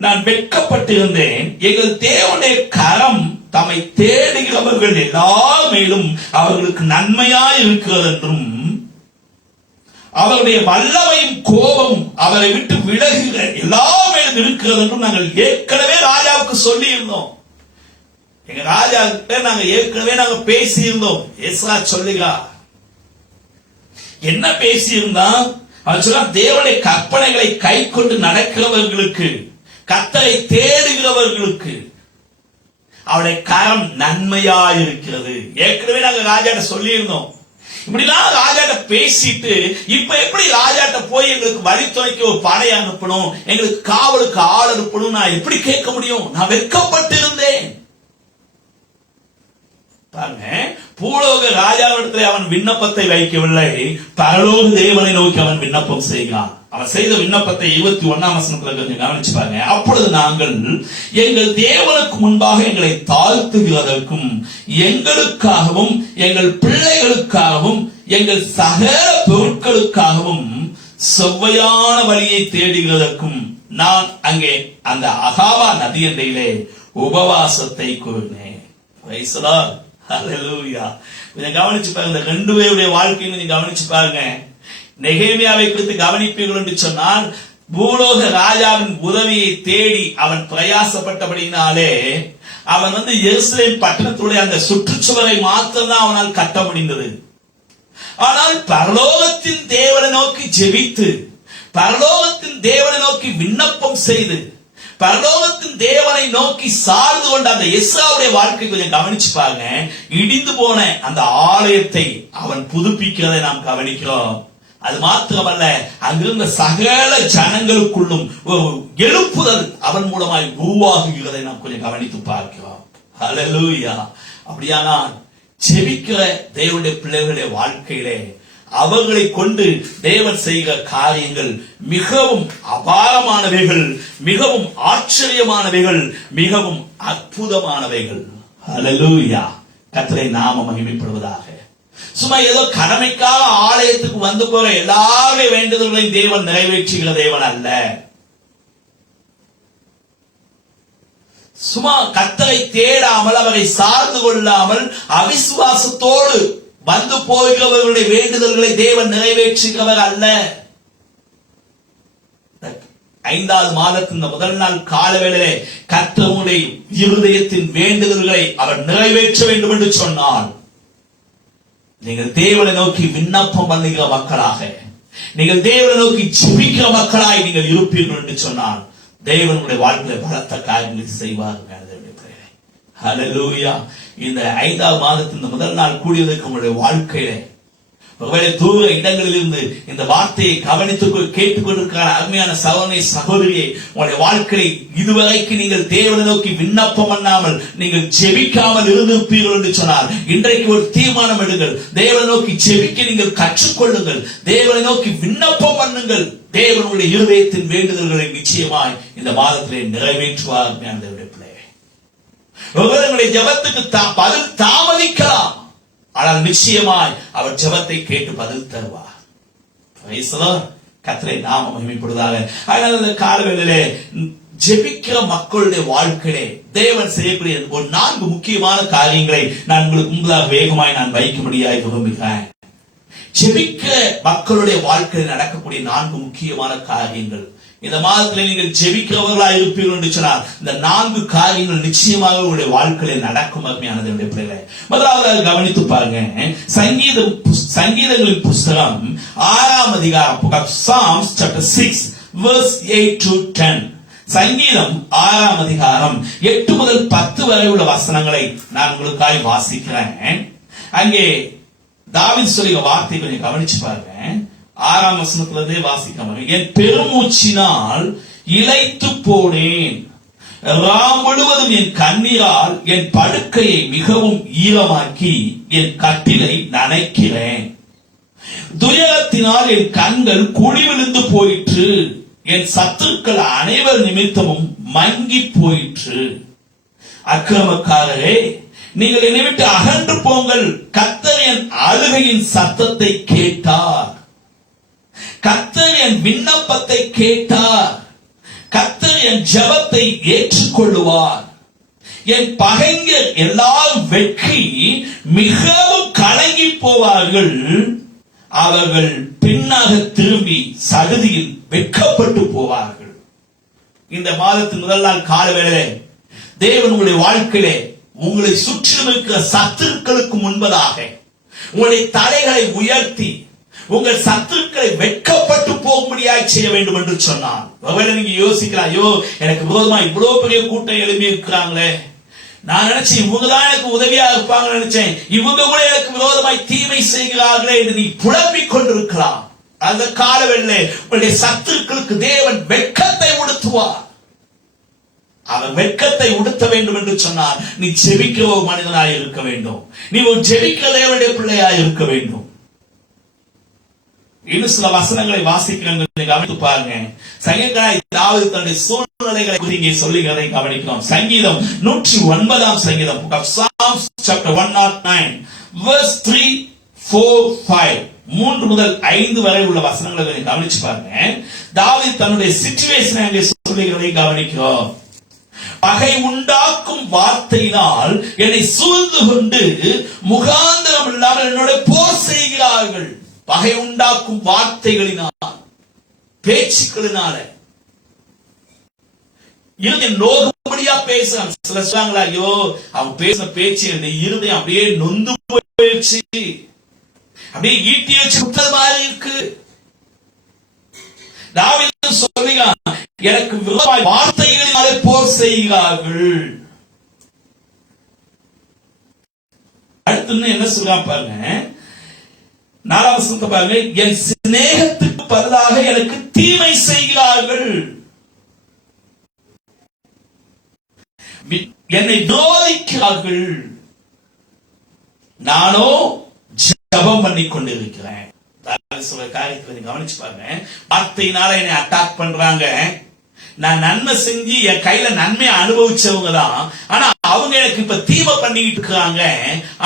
நான் வெட்கப்பட்டிருந்தேன், எங்கள் தேவனுடைய கரம் தம்மை தேடுகிறவர்கள் எல்லார் மேலும் அவர்களுக்கு நன்மையாய் இருக்கிறது என்றும், அவருடைய வல்லமையும் கோபமும் அவரை விட்டு விலகுகிற எல்லார் மேலும் இருக்கிறது என்றும் நாங்கள் ஏற்கனவே ராஜாவுக்கு சொல்லி இருந்தோம். எங்க ராஜா கிட்ட நாங்க ஏற்கனவே பேசியிருந்தோம். எஸ்ரா சொல்லுகிறார், என்ன பேசியிருந்தா? அவன் சொல்ல, தேவனுடைய கற்பனைகளை கை கொண்டு நடக்கிறவர்களுக்கு, கர்த்தரை தேடுகிறவர்களுக்கு அவருடைய கரம் நன்மையாயிருக்கிறது. ஏற்கனவே நாங்க ராஜாட்ட சொல்லி இருந்தோம். இப்படிலாம் ராஜாட்ட பேசிட்டு இப்ப எப்படி ராஜாட்ட போய் எங்களுக்கு வழித்துணைக்கு ஒரு படை அனுப்பணும், எங்களுக்கு காவலுக்கு ஆள் அனுப்பணும் நான் எப்படி கேட்க முடியும்? நான் வெட்கப்பட்டிருந்தேன். பூலோக ராஜாவிடத்தில் அவன் விண்ணப்பத்தை வைக்கவில்லை, பரலோக தேவனை நோக்கி அவன் விண்ணப்பம் செய்கிறான். அவன் செய்த விண்ணப்பத்தை 21 வசனத்துல கொஞ்சம் கவனிச்சு பாருங்க. அப்பொழுது நாங்கள் எங்கள் தேவனுக்கு முன்பாக எங்களை தாழ்த்துகிறதற்கும் எங்களுக்காகவும் எங்கள் பிள்ளைகளுக்காகவும் எங்கள் சகல பொருட்களுக்காகவும் செவ்வையான வழியை தேடுகிறதற்கும் நான் அங்கே அந்த அகாவா நதியண்டையிலே உபவாசத்தை கூறினேன். கொஞ்சம் கவனிச்சு பாருங்க. இந்த 2 பேருடைய வாழ்க்கையை கொஞ்சம் கவனிச்சு பாருங்க. நெகேமியாவை குறித்து கவனிப்பீர்கள் என்று சொன்னால், பூலோக ராஜாவின் உதவியை தேடி அவன் பிரயாசப்பட்டபடினாலே அவன் எருசலேம் பட்டணத்துடைய அந்த சுற்றுச்சுவரை மாத்திரம்தான் அவனால் கட்ட முடிந்தது. ஆனால் பரலோகத்தின் தேவனை நோக்கி ஜெபித்து, பரலோகத்தின் தேவனை நோக்கி விண்ணப்பம் செய்து, பரலோகத்தின் தேவனை நோக்கி சார்ந்து கொண்ட அந்த எஸ்ராவுடைய வாழ்க்கை கொஞ்சம் கவனிச்சு பாருங்க. இடிந்து போன அந்த ஆலயத்தை அவன் புதுப்பிக்கிறதை நாம் கவனிக்கிறோம். அது மாத்திரமல்ல, அங்கிருந்த சகல ஜனங்களுக்குள்ளும் ஒரு எழுப்புதல் அவன் மூலமாய் உருவாகுகிறதை நாம் கொஞ்சம் கவனித்து பார்க்கிறோம். ஹல்லேலூயா. அப்படியானால் ஜெபிக்கிற தேவனுடைய பிள்ளைகளுடைய வாழ்க்கையிலே அவர்களை கொண்டு தேவன் செய்கிற காரியங்கள் மிகவும் அபாரமானவைகள், மிகவும் ஆச்சரியமானவைகள், மிகவும் அற்புதமானவைகள். ஹல்லேலூயா. கர்த்தருடைய நாமம் மகிமைப்படுவதாக. சும்மா ஏதோ கடமைக்காக ஆலயத்துக்கு வந்து போற எல்லாருடைய வேண்டுதல்களையும் தேவன் நிறைவேற்றுகிற தேவன் அல்ல. சும்மா கர்த்தரை தேடாமல், அவரை சார்ந்து கொள்ளாமல் அவிசுவாசத்தோடு வந்து போகிறவர்களுடைய வேண்டுதல்களை தேவன் நிறைவேற்றுகிறவர் அல்ல. 5வது மாதத்தின் முதல் நாள் காலவேளையிலே கர்த்தருடைய இருதயத்தின் வேண்டுதல்களை அவர் நிறைவேற்ற வேண்டும் என்று சொன்னார். நீங்கள் தேவனை நோக்கி விண்ணப்பம் பண்ணுகிற மக்களாக, நீங்கள் தேவனை நோக்கி ஜெபிக்கிற மக்களாய் நீங்கள் இருப்பீர்கள் என்று சொன்னால் தேவனுடைய வாழ்க்கையில பலத்த காரியங்களை செய்வார்கள். ஹல்லேலூயா. இந்த 5வது மாதத்தின் முதல் நாள் கூடியதற்கு உங்களுடைய வாழ்க்கையில ஒருவேளை தூர இடங்களில் இருந்து இந்த வார்த்தையை கவனித்து கேட்டுக்கொண்டிருக்கிற அருமையான சகோதரி சகோதரியை, உங்களுடைய வாழ்க்கையை இதுவரைக்கு நீங்கள் தேவனை நோக்கி விண்ணப்பம் பண்ணாமல் நீங்கள் ஜெபிக்காமல் இருந்திருப்பீர்கள் என்று சொன்னார். இன்றைக்கு ஒரு தீர்மானம் எடுங்கள். தேவனை நோக்கி ஜெபிக்க நீங்கள் கற்றுக்கொள்ளுங்கள். தேவனை நோக்கி விண்ணப்பம் பண்ணுங்கள். தேவனுடைய இருதயத்தின் வேண்டுதல்களை நிச்சயமாய் இந்த மாதத்திலே நிறைவேற்றுவார். ஒருவருடைய ஜெபத்துக்கு பதில் தாமதிக்கலாம், ஆனால் நிச்சயமாய் அவர் ஜெபத்தை கேட்டு பதில் தருவார். கர்த்தருடைய நாமம் மகிமைப்படுவதாக. அதனால இந்த காலவேளையிலே ஜெபிக்கிற மக்களுடைய வாழ்க்கையிலே தேவன் செய்யக்கூடிய ஒரு 4 முக்கியமான காரியங்களை நான் உங்களுக்கு முன்பதாக வேகமாய் நான் வைக்கும்படியாக விரும்புகிறேன். ஜெபிக்கிற மக்களுடைய வாழ்க்கையில் நடக்கக்கூடிய 4 முக்கியமான காரியங்கள். இந்த மாதத்தில் நீங்கள் ஜெபிக்கிறவர்களா இருப்பீர்கள் என்று சொன்னால் இந்த 4 காரியங்கள் நிச்சயமாக உங்களுடைய வாழ்க்கையில் நடக்கும். அருமையானது பிள்ளைகளை முதலாவது கவனித்து பாருங்க. சங்கீதங்களின் புஸ்தகம் 6ஆம் அதிகாரம், Psalms chapter 6 verse 8 to 10. சங்கீதம் 6ஆம் அதிகாரம் 8 முதல் 10 வரை உள்ள வசனங்களை நான் உங்களுக்காக வாசிக்கிறேன். அங்கே தாவீது சொல்லிய வார்த்தை கொஞ்சம் கவனிச்சு பாருங்க. 6ஆம் வசனத்திலிருந்தே வாசிக்கலாம். என் பெருமூச்சினால் இளைத்து போனேன், ராம் முழுவதும் என் கண்ணீரால் என் படுக்கையை மிகவும் ஈரமாக்கி என் கட்டிலை நனைக்கிறேன். துயரத்தினால் என் கண்கள் குழி விழுந்து போயிற்று, என் சத்துருக்கள் அனைவர் நிமித்தமும் மங்கி போயிற்று. அக்கிரமக்காரரே, நீங்கள் என்னை விட்டு அகன்று போங்கள். கர்த்தர் என் அழுகையின் சத்தத்தை கேட்டார். கர்த்தர் என் விண்ணப்பத்தை கேட்டார். கர்த்தர் என் ஜெபத்தை ஏற்றுக்கொள்ளுவார். என் பகைஞர் எல்லாரும் வெட்கி மிகவும் கலங்கி போவார்கள். அவர்கள் பின்னாக திரும்பி சகதியில் வெட்கப்பட்டு போவார்கள். இந்த மாதத்தின் முதல் நாள் கால வேளையிலே தேவன் உங்களுடைய வாழ்க்கையிலே உங்களை சுற்றிலும் இருக்கிற சத்துருக்களுக்கு முன்பதாக உங்களுடைய தலைகளை உயர்த்தி உங்கள் சத்துருக்களை வெட்கப்பட்டு போகும்படியாய் செய்ய வேண்டும் என்று சொன்னார். ஒருவேளை நீங்க யோசிக்கலாம், ஐயோ எனக்கு விரோதமா இவ்வளவு பெரிய கூட்டம் எழுப்பி இருக்கிறாங்களே, நான் நினைச்சேன் இவங்க தான் எனக்கு உதவியா இருப்பாங்க நினைச்சேன், இவங்க கூட எனக்கு விரோதமாய் தீமை செய்கிறார்களே என்று நீ புலம்பிக் கொண்டிருக்கலாம். அந்த காலவெளியிலே உங்களுடைய சத்துருக்களுக்கு தேவன் வெட்கத்தை உடுத்துவார். அவர் வெட்கத்தை உடுத்த வேண்டும் என்று சொன்னார். நீ ஜெபிக்கிற ஒரு மனிதனாய் இருக்க வேண்டும். நீ ஒரு ஜெபிக்கிற தேவனுடைய பிள்ளையாய் இருக்க வேண்டும். இன்னும் சில வசனங்களை வாசிக்கிறேன், கவனித்து பாருங்க. சங்கீதக்காரன் தாவீது தன்னுடைய சூழ்நிலைகளை இங்கே சொல்லுகிறதை கவனிக்கிறோம். சங்கீதம் 109 சங்கீதம், Psalms chapter 109 verse 3, 4, 5 3 முதல் 5 வரை உள்ள வசனங்களை கவனிச்சு பாருங்க. தாவீது தன்னுடைய சிச்சுவேஷனை அங்கே சொல்லுகிறதை கவனிக்கிறோம். பகை உண்டாக்கும் வார்த்தையினால் என்னை சூழ்ந்து கொண்டு முகாந்திரம் இல்லாமல் என்னோட போர் செய்கிறார்கள். பகை உண்டாக்கும் வார்த்தைகளினால், பேச்சுக்களினால இருதயம் நோகும்படியா பேசுறான். சில சொல்றாங்களா, ஐயோ அவன் பேசின பேச்சு என்னுடைய இருதயம் அப்படியே நொந்து போயிடுச்சு, அப்படியே ஈட்டி வச்சு விட்டது மாதிரி இருக்கு. தாவீது சொல்லுகிறான், எனக்கு விரோதமாய் வார்த்தைகளினாலே போர் செய்கிறார்கள். அடுத்து என்ன சொல்றான் பாருங்க, 4 வசனத்தை பாருங்க. என் சிநேகத்துக்கு பதிலாக எனக்கு தீமை செய்கிறார்கள், என்னை விரோதிக்கிறார்கள், நானோ ஜெபம் பண்ணி கொண்டிருக்கிறேன். காரியத்தை கவனிச்சு பாருங்க. வார்த்தையினால என்னை அட்டாக் பண்றாங்க. நான் நன்மை செஞ்சு என் கையில நன்மையை அனுபவிச்சவங்க தான், ஆனா அவங்க எனக்கு இப்ப தீமை பண்ணிட்டு இருக்காங்க.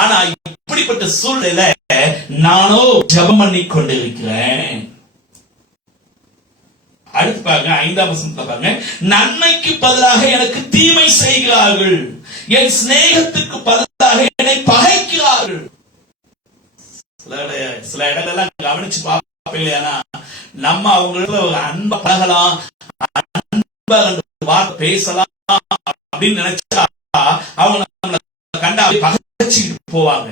ஆனா இப்படிப்பட்ட சூழ்நிலை நானோ ஜெபம் பண்ணி கொண்டிருக்கிறேன். அடுத்து பாருங்க, 5ஆம் வசனத்தை பாருங்க. நன்மைக்கு பதிலாக எனக்கு தீமை செய்கிறார்கள், என் சிநேகத்துக்கு பதிலாக என்னை பகைக்கிறார்கள். சில இடங்கள்லாம் கவனிச்சு பார்ப்பீங்களா, நம்ம அவங்களோட ஒரு அன்பா பழகலாம், அன்பா வார்த்தை பேசலாம் அப்படின்னு நினைச்சா அவங்க நம்மளை கண்டா பகைச்சிட்டு போவாங்க.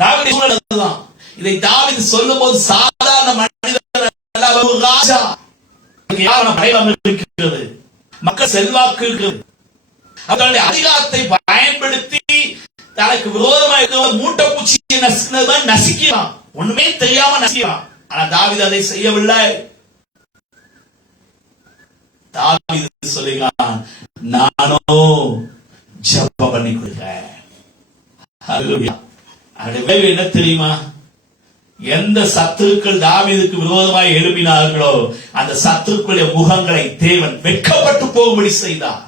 தாவீதுதான் இதை தாவீது சொல்லும் போது சாதாரண மனிதன் ராஜா, இருக்கிறது, மக்கள் செல்வாக்கு இருக்கிறது, அவர்களுடைய அதிகாரத்தை பயன்படுத்தி தனக்கு விரோதமாக இருக்கிற மூட்டை பூச்சியை நசிக்கிறான். ஒண்ணுமே தெரியாம நசிக்கிறான். ஆனா தாவீது அதை செய்யவில்லை. தாவீது சொல்லுகிறான், நானோ ஜெபம் பண்ணி கொள்கிறேன். என்ன தெரியுமா, எந்த சத்துருக்கள் தாவீதுக்கு விரோதமாய் எழுப்பினார்களோ அந்த சத்துருக்களுடைய முகங்களை தேவன் வெட்கப்பட்டு போகும்படி செய்தார்.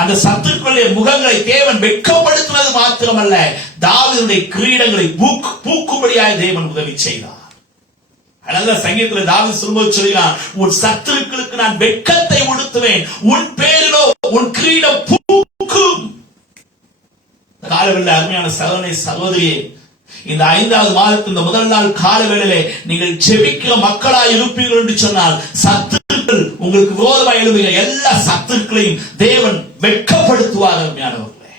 அந்த சத்துருக்களுடைய முகங்களை தேவன் வெட்கப்படுத்தினது மாத்திரமல்ல, தாவீதுடைய கிரீடங்களை பூக்கும்படியாக தேவன் உதவி செய்தார். அதனால சங்கீதத்தில் தாவீது சொல்லும்போது சொல்கிறான், உன் சத்துருக்களுக்கு நான் வெட்கத்தை உடுத்துவேன், உன் பேரிலோ உன் கிரீடம் பூக்கும். காலவேளையிலே அருமையான சகோதரனே சகோதரியே, இந்த 5வது மாதத்தின் இந்த முதல் நாள் காலவேளையிலே நீங்கள் ஜெபிக்கிற மக்களாய் இருப்பீர்கள் என்று சொன்னால் சத்துருக்கள் உங்களுக்கு விரோதமாய் எழுதுகிற எல்லா சத்துருக்களையும் தேவன் வெட்கப்படுத்துவார். அருமையானவர்களே,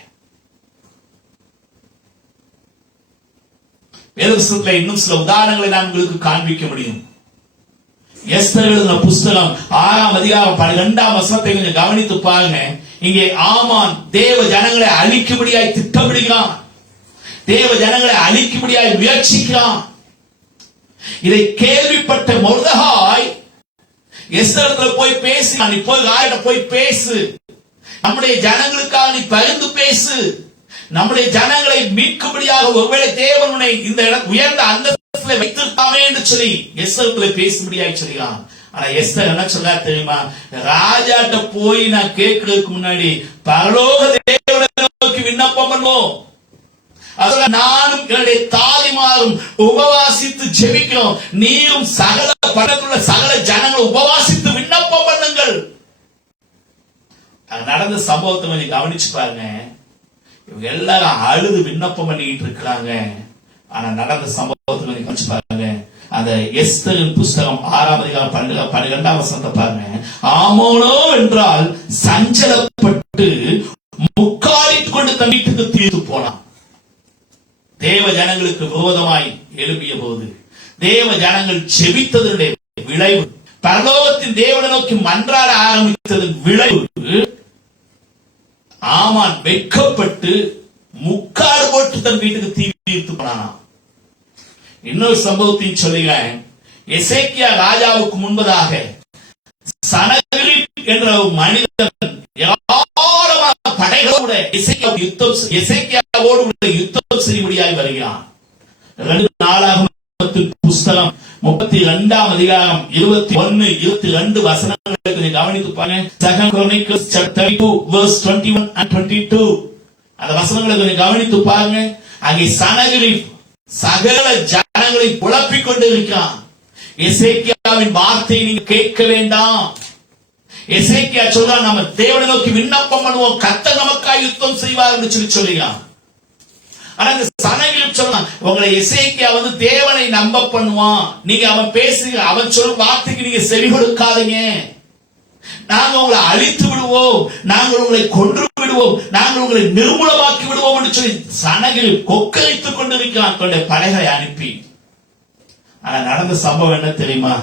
வேதத்தில் இன்னும் சில உதாரணங்களை நான் உங்களுக்கு காண்பிக்க முடியும். எஸ்தர் எழுதின புஸ்தகம் 6ஆம் அதிகாரம் 12ஆம் வசனத்தை கொஞ்சம் கவனித்து பாருங்க. இங்கே ஆமான் தேவ ஜனங்களை அழிக்கும்படியாய் திட்டமிடுகிறான், தேவ ஜனங்களை அழிக்கும்படியாய் முயற்சிக்கிறான். இதை கேள்விப்பட்ட மொர்தெகாய் எஸ்தரிடத்தில் போய் பேசி, நீ போய் ராஜாட்ட போய் பேசு, நம்முடைய ஜனங்களுக்காக நீ பரிந்து பேசு, நம்முடைய ஜனங்களை மீட்கும்படியாக ஒருவேளை தேவன் உன்னை இந்த உயர்ந்த அந்தஸ்தில் வைத்திருக்காமே என்று சொல்லி எஸ்தரிடத்தில் பேசும்படியாய் சொல்கிறான். ஆனா எஸ்தர் என்ன சொல்றா தெரியுமா? ராஜாட்ட போய் நான் கேட்கறதுக்கு முன்னாடி பரலோக தேவனை நோக்கி விண்ணப்பம் பண்ணுவோம். நானும் என்னுடைய தாய்மாரும் உபவாசித்து ஜெபிக்கிறோம். நீரும் சகல படத்துள்ள சகல ஜனங்கள் உபவாசித்து விண்ணப்பம் பண்ணுங்கள். நடந்த சம்பவத்தை கொஞ்சம் கவனிச்சு பாருங்க. இவங்க எல்லாரும் அழுது விண்ணப்பம் பண்ணிட்டு இருக்கிறாங்க. ஆனா நடந்த சம்பவத்தை கொஞ்சம் கவனிச்சு பாருங்க. அந்த எஸ்தரின் புஸ்தகம் 6ஆம் அதிகாரம் 12ஆம் வசனத்தை பாருங்க. ஆமோனோ என்றால் சஞ்சலப்பட்டு முக்காலிட்டு கொண்டு தன் வீட்டுக்கு தீர்த்து போனான். தேவ ஜனங்களுக்கு விரோதமாய் எழுப்பிய போது தேவ ஜனங்கள் செபித்ததனுடைய விளைவு, பரலோகத்தின் தேவனை நோக்கி மன்றாட ஆரம்பித்ததன் விளைவு, ஆமான் வெட்கப்பட்டு முக்காடு போட்டு தன் வீட்டுக்கு தீர்த்து போனானா. இன்னொரு சம்பவத்தையும் சொல்லுகிறேன். எசேக்கியா ராஜாவுக்கு முன்பதாக சனகரிப் என்ற ஒரு மனிதன் ஏராளமான படைகளோடு எசேக்கியாவோடு யுத்தம் செய்யும்படியாய் வருகிறான். 2 நாளாகமத்தின் புஸ்தகம் 32ஆம் அதிகாரம் 21, 22 வசனங்களை கவனித்து பாருங்க. 2 Chronicles chapter 2 verse 21 and 22 அந்த வசனங்களை கொஞ்சம் கவனித்து பாருங்க. அங்கே சனகரிப் சகல ஜனங்களை குழப்பிக் கொண்டு இருக்கிறான். எசேக்கியாவின் வார்த்தையை நீங்க கேட்க வேண்டாம். எசேக்கியா சொல்றான், நம்ம தேவனை நோக்கி விண்ணப்பம் பண்ணுவோம், கர்த்தர் நமக்காக யுத்தம் செய்வார் என்று சொல்லுகிறான். ஆனா இந்த சனகரிப் சொல்றான், உங்களை எசேக்கியா தேவனை நம்ப பண்ணுவான். நீங்க அவன் பேசுகிற அவன் சொல்லும் வார்த்தைக்கு நீங்க செவி கொடுக்காதீங்க. நாங்க உங்களை அழித்து விடுவோம், நாங்கள் உங்களை கொன்று விடுவோம், நாங்கள் உங்களை நிர்மூலமாக்கி விடுவோம் என்று சொல்லி சனகரிப் கொக்கரித்துக் கொண்டிருக்கிறான் தன்னுடைய படைகளை அனுப்பி. ஆனா நடந்த சம்பவம் என்ன தெரியுமா?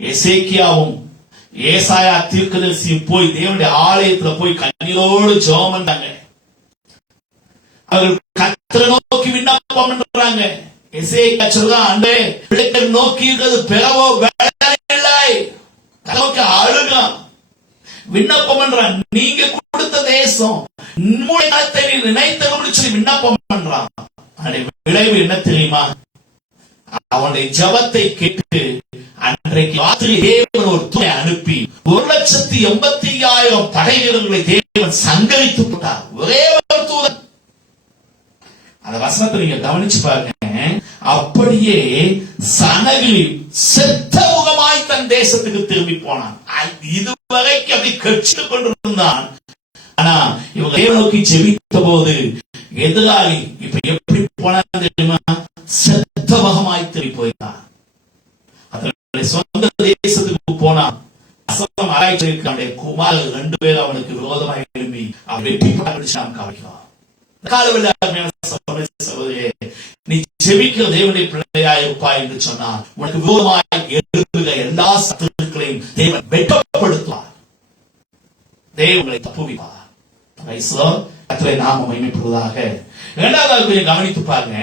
எசேக்கியாவும் ஏசாயா தீர்க்கதரிசியும் போய் தேவனுடைய ஆலயத்துல போய் கண்ணீரோடு ஜெபம் பண்ணாங்க. அவர்கள் கர்த்தரை நோக்கி விண்ணப்பம் பண்றாங்க. எசேக்கியா சொல்றான், ஆண்டவரே பிள்ளைகள் நோக்கி இருக்கிறது பிறவோ வேலை கலவுக்கு அழுகான் விண்ணப்பம் பண்றான். நீங்க கொடுத்த தேசம் நினைத்தவர்கள் சொல்லி விண்ணப்பம் பண்றான். விளைவு என்ன தெரியுமா? அவனுடைய ஜபத்தை கேட்டு அன்றைக்கு ராத்திரி தேவன் ஒரு தூதனை அனுப்பி 1,85,000 படை வீரர்களை தேவன் சங்கரித்து போட்டார். ஒரே ஒரு தூதன். அந்த வசனத்தை நீங்க கவனிச்சு பாருங்க. அப்படியே சனகரிப் செத்த முகமாய் தன் தேசத்துக்கு திரும்பி போனான். இதுவரைக்கும் அப்படி கட்சித்துக் கொண்டிருந்தான். ஆனா இவங்க தேவனை நோக்கி ஜெபித்த போது எதிராளி இப்ப எப்படி போனான் தெரியுமா? செத்த முகமாய் திரும்பி போயிட்டான். அதனுடைய சொந்த தேசத்துக்கு போனான். அசத்தம் ஆராய்ச்சி குமாரர் 2 பேர் அவனுக்கு விரோதமாக எழும்பி அவன் வெற்றி நாம் கவனிக்கலாம். நீ ஜெபிக்கிற தேவனுடைய பிள்ளையா இருப்பாய் என்று சொன்னார். உனக்கு விரோதமாய் எழுப்புகிற எல்லா சத்துருக்களையும் தேவன் வெட்கப்படுத்துவார். தேவனை தப்புவிப்பார். கர்த்தருடைய நாமம் மகிமைப்படுவதாக. இரண்டாவது கவனித்து பாருங்க.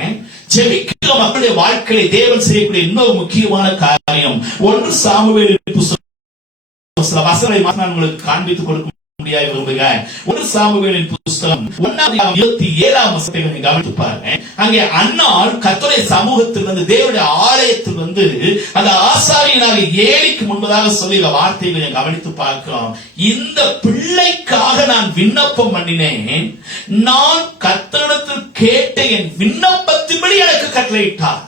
ஜெபிக்கிற மக்களுடைய வாழ்க்கையை தேவன் செய்யக்கூடிய இன்னொரு முக்கியமான காரியம் 1 சாமுவேலின் புஸ்தகம் சில வசனங்களை நான் உங்களுக்கு காண்பித்துக் கொடுக்க முடியாது விரும்புகிறேன். 1 சாமுவேலின் புஸ்தகம் 1:27 வசனத்தை கவனித்து பாருங்க. அங்கே அன்னாள் கர்த்தருடைய சமூகத்தில் தேவனுடைய ஆலயத்தில் அந்த ஆசாரியனாக ஏலிக்கு முன்பதாக சொல்லுகிற வார்த்தைகளை கவனித்து பார்க்கிறோம். இந்த பிள்ளைக்காக நான் விண்ணப்பம் பண்ணினேன், நான் கர்த்தரிடத்தில் கேட்ட என் விண்ணப்பத்தின்படி எனக்கு கட்டளையிட்டார்.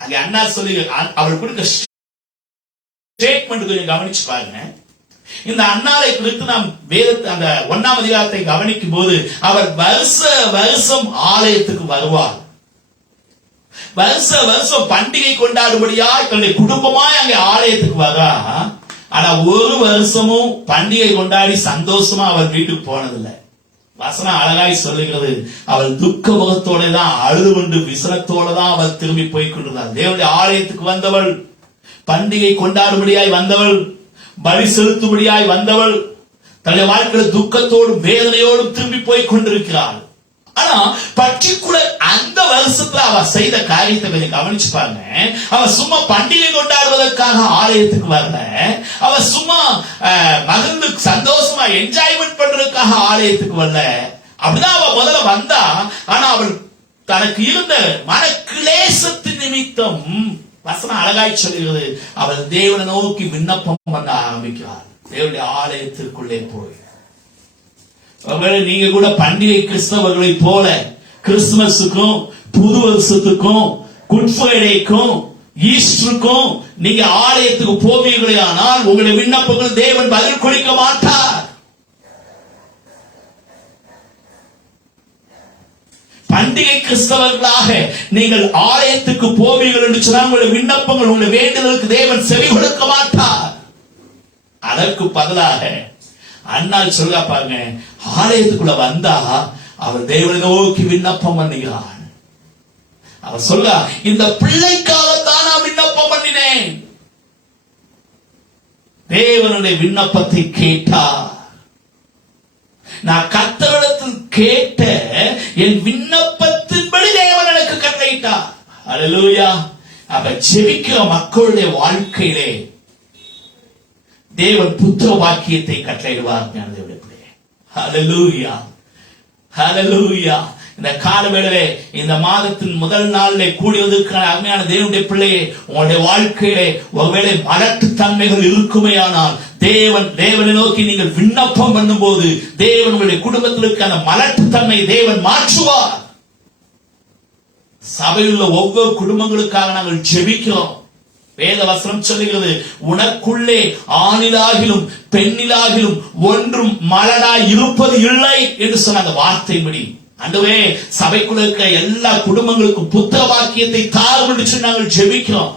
அங்கே அண்ணா சொல்லி அவள் கொடுக்க ஸ்டேட்மெண்ட் கொஞ்சம் கவனிச்சு பாருங்க. இந்த அன்னாரை குறித்து நாம் வேதத்தை அந்த 1ஆம் அதிகாரத்தை கவனிக்கும் போது அவர் வருஷம் ஆலயத்துக்கு வருவார். வருஷம் பண்டிகை கொண்டாடும்படியா தன்னுடைய குடும்பமாய் அங்கே ஆலயத்துக்கு வரா. ஆனா ஒரு வருஷமும் பண்டிகை கொண்டாடி சந்தோஷமா அவர் வீட்டுக்கு போனதில்லை. வசனம் அழகாய் சொல்லுகிறது, அவள் துக்க முகத்தோட தான் அழுது கொண்டு விசனத்தோட தான் அவள் திரும்பி போய் கொண்டிருந்தாள். தேவனுடைய ஆலயத்துக்கு வந்தவள், பண்டிகை கொண்டாடும்படியாய் வந்தவள், பலி செலுத்தும்படியாய் வந்தவள் தன்னுடைய வாழ்க்கையில் துக்கத்தோடும் வேதனையோடும் திரும்பி போய் கொண்டிருக்கிறாள். ஆனா பர்டிகுலர் அந்த வருஷத்துல அவ செய்த காரியத்தை கொஞ்சம் கவனிச்சு பாருங்க. அவ சும்மா பண்டிகை கொண்டாடுவதற்காக ஆலயத்துக்கு வரல. அவ சும்மா மகிழ்ந்து சந்தோஷமா என்ஜாய்மெண்ட் பண்றதுக்காக ஆலயத்துக்கு வரல. அப்படிதான் அவ முதல்ல வந்தா. ஆனா அவள் தனக்கு இருந்த மன கிளேசத்தின் நிமித்தம் வசனம் அழகாய் சொல்கிறது, அவள் தேவனை நோக்கி விண்ணப்பம் பண்ண ஆரம்பிக்கிறார். தேவனுடைய ஆலயத்திற்குள்ளே போய் நீங்க கூட பண்டிகை கிறிஸ்தவர்களை போல கிறிஸ்துமஸுக்கும் புது வருஷத்துக்கும் குட் ஃப்ரைடேக்கும் ஈஸ்டருக்கும் நீங்க ஆலயத்துக்கு போவீர்களே ஆனால் உங்களுடைய விண்ணப்பங்கள் தேவன் பதில் கொடுக்க மாட்டார். பண்டிகை கிறிஸ்தவர்களாக நீங்கள் ஆலயத்துக்கு போவீர்கள் என்று சொன்னால் உங்களுடைய விண்ணப்பங்கள் உங்களுடைய வேண்டுதலுக்கு தேவன் செவி கொடுக்க மாட்டார். அதற்கு பதிலாக அண்ணால் சொல்ல பாருங்க, ஆலயத்துக்குள்ள வந்தா அவர் தேவனை நோக்கி விண்ணப்பம் பண்ணுகிறான். அவர் சொல்ல, இந்த பிள்ளைக்காகத்தான் நான் விண்ணப்பம் பண்ணினேன். தேவனுடைய விண்ணப்பத்தை கேட்டார். நான் கர்த்தரிடத்தில் கேட்ட என் விண்ணப்பத்தின்படி தேவன் எனக்கு கட்டளையிட்டார். அல்லேலூயா. அப்ப ஜெபிக்கிற மக்களுடைய வாழ்க்கையிலே தேவன் புத்திர வாக்கியத்தை கட்டளையிடுவார். ஹல்லேலூயா, ஹல்லேலூயா. இந்த காலவேளையிலே இந்த மாதத்தின் முதல் நாளிலே கூடி வந்திருக்கிற அருமையான தேவனுடைய பிள்ளையே, உங்களுடைய வாழ்க்கையிலே ஒருவேளை மலட்டு தன்மைகள் இருக்குமேயானால் தேவனை நோக்கி நீங்கள் விண்ணப்பம் பண்ணும் போது தேவன் உங்களுடைய குடும்பத்திற்கான மலட்டு தன்மை தேவன் மாற்றுவார். சபையில் உள்ள ஒவ்வொரு குடும்பங்களுக்காக நாங்கள் ஜெபிக்கிறோம். வேத வசனம் சொல்லுகிறது, உனக்குள்ளே ஆணிலாகிலும் பெண்ணிலாகிலும் ஒன்றும் மலடாய் இருப்பது இல்லை என்று சொன்ன அந்த வார்த்தையின்படி ஆண்டவரே, சபைக்குள்ள இருக்கிற எல்லா குடும்பங்களுக்கும் புத்திர வாக்கியத்தை தாரும் என்று சொல்லி நாங்கள் ஜெபிக்கிறோம்.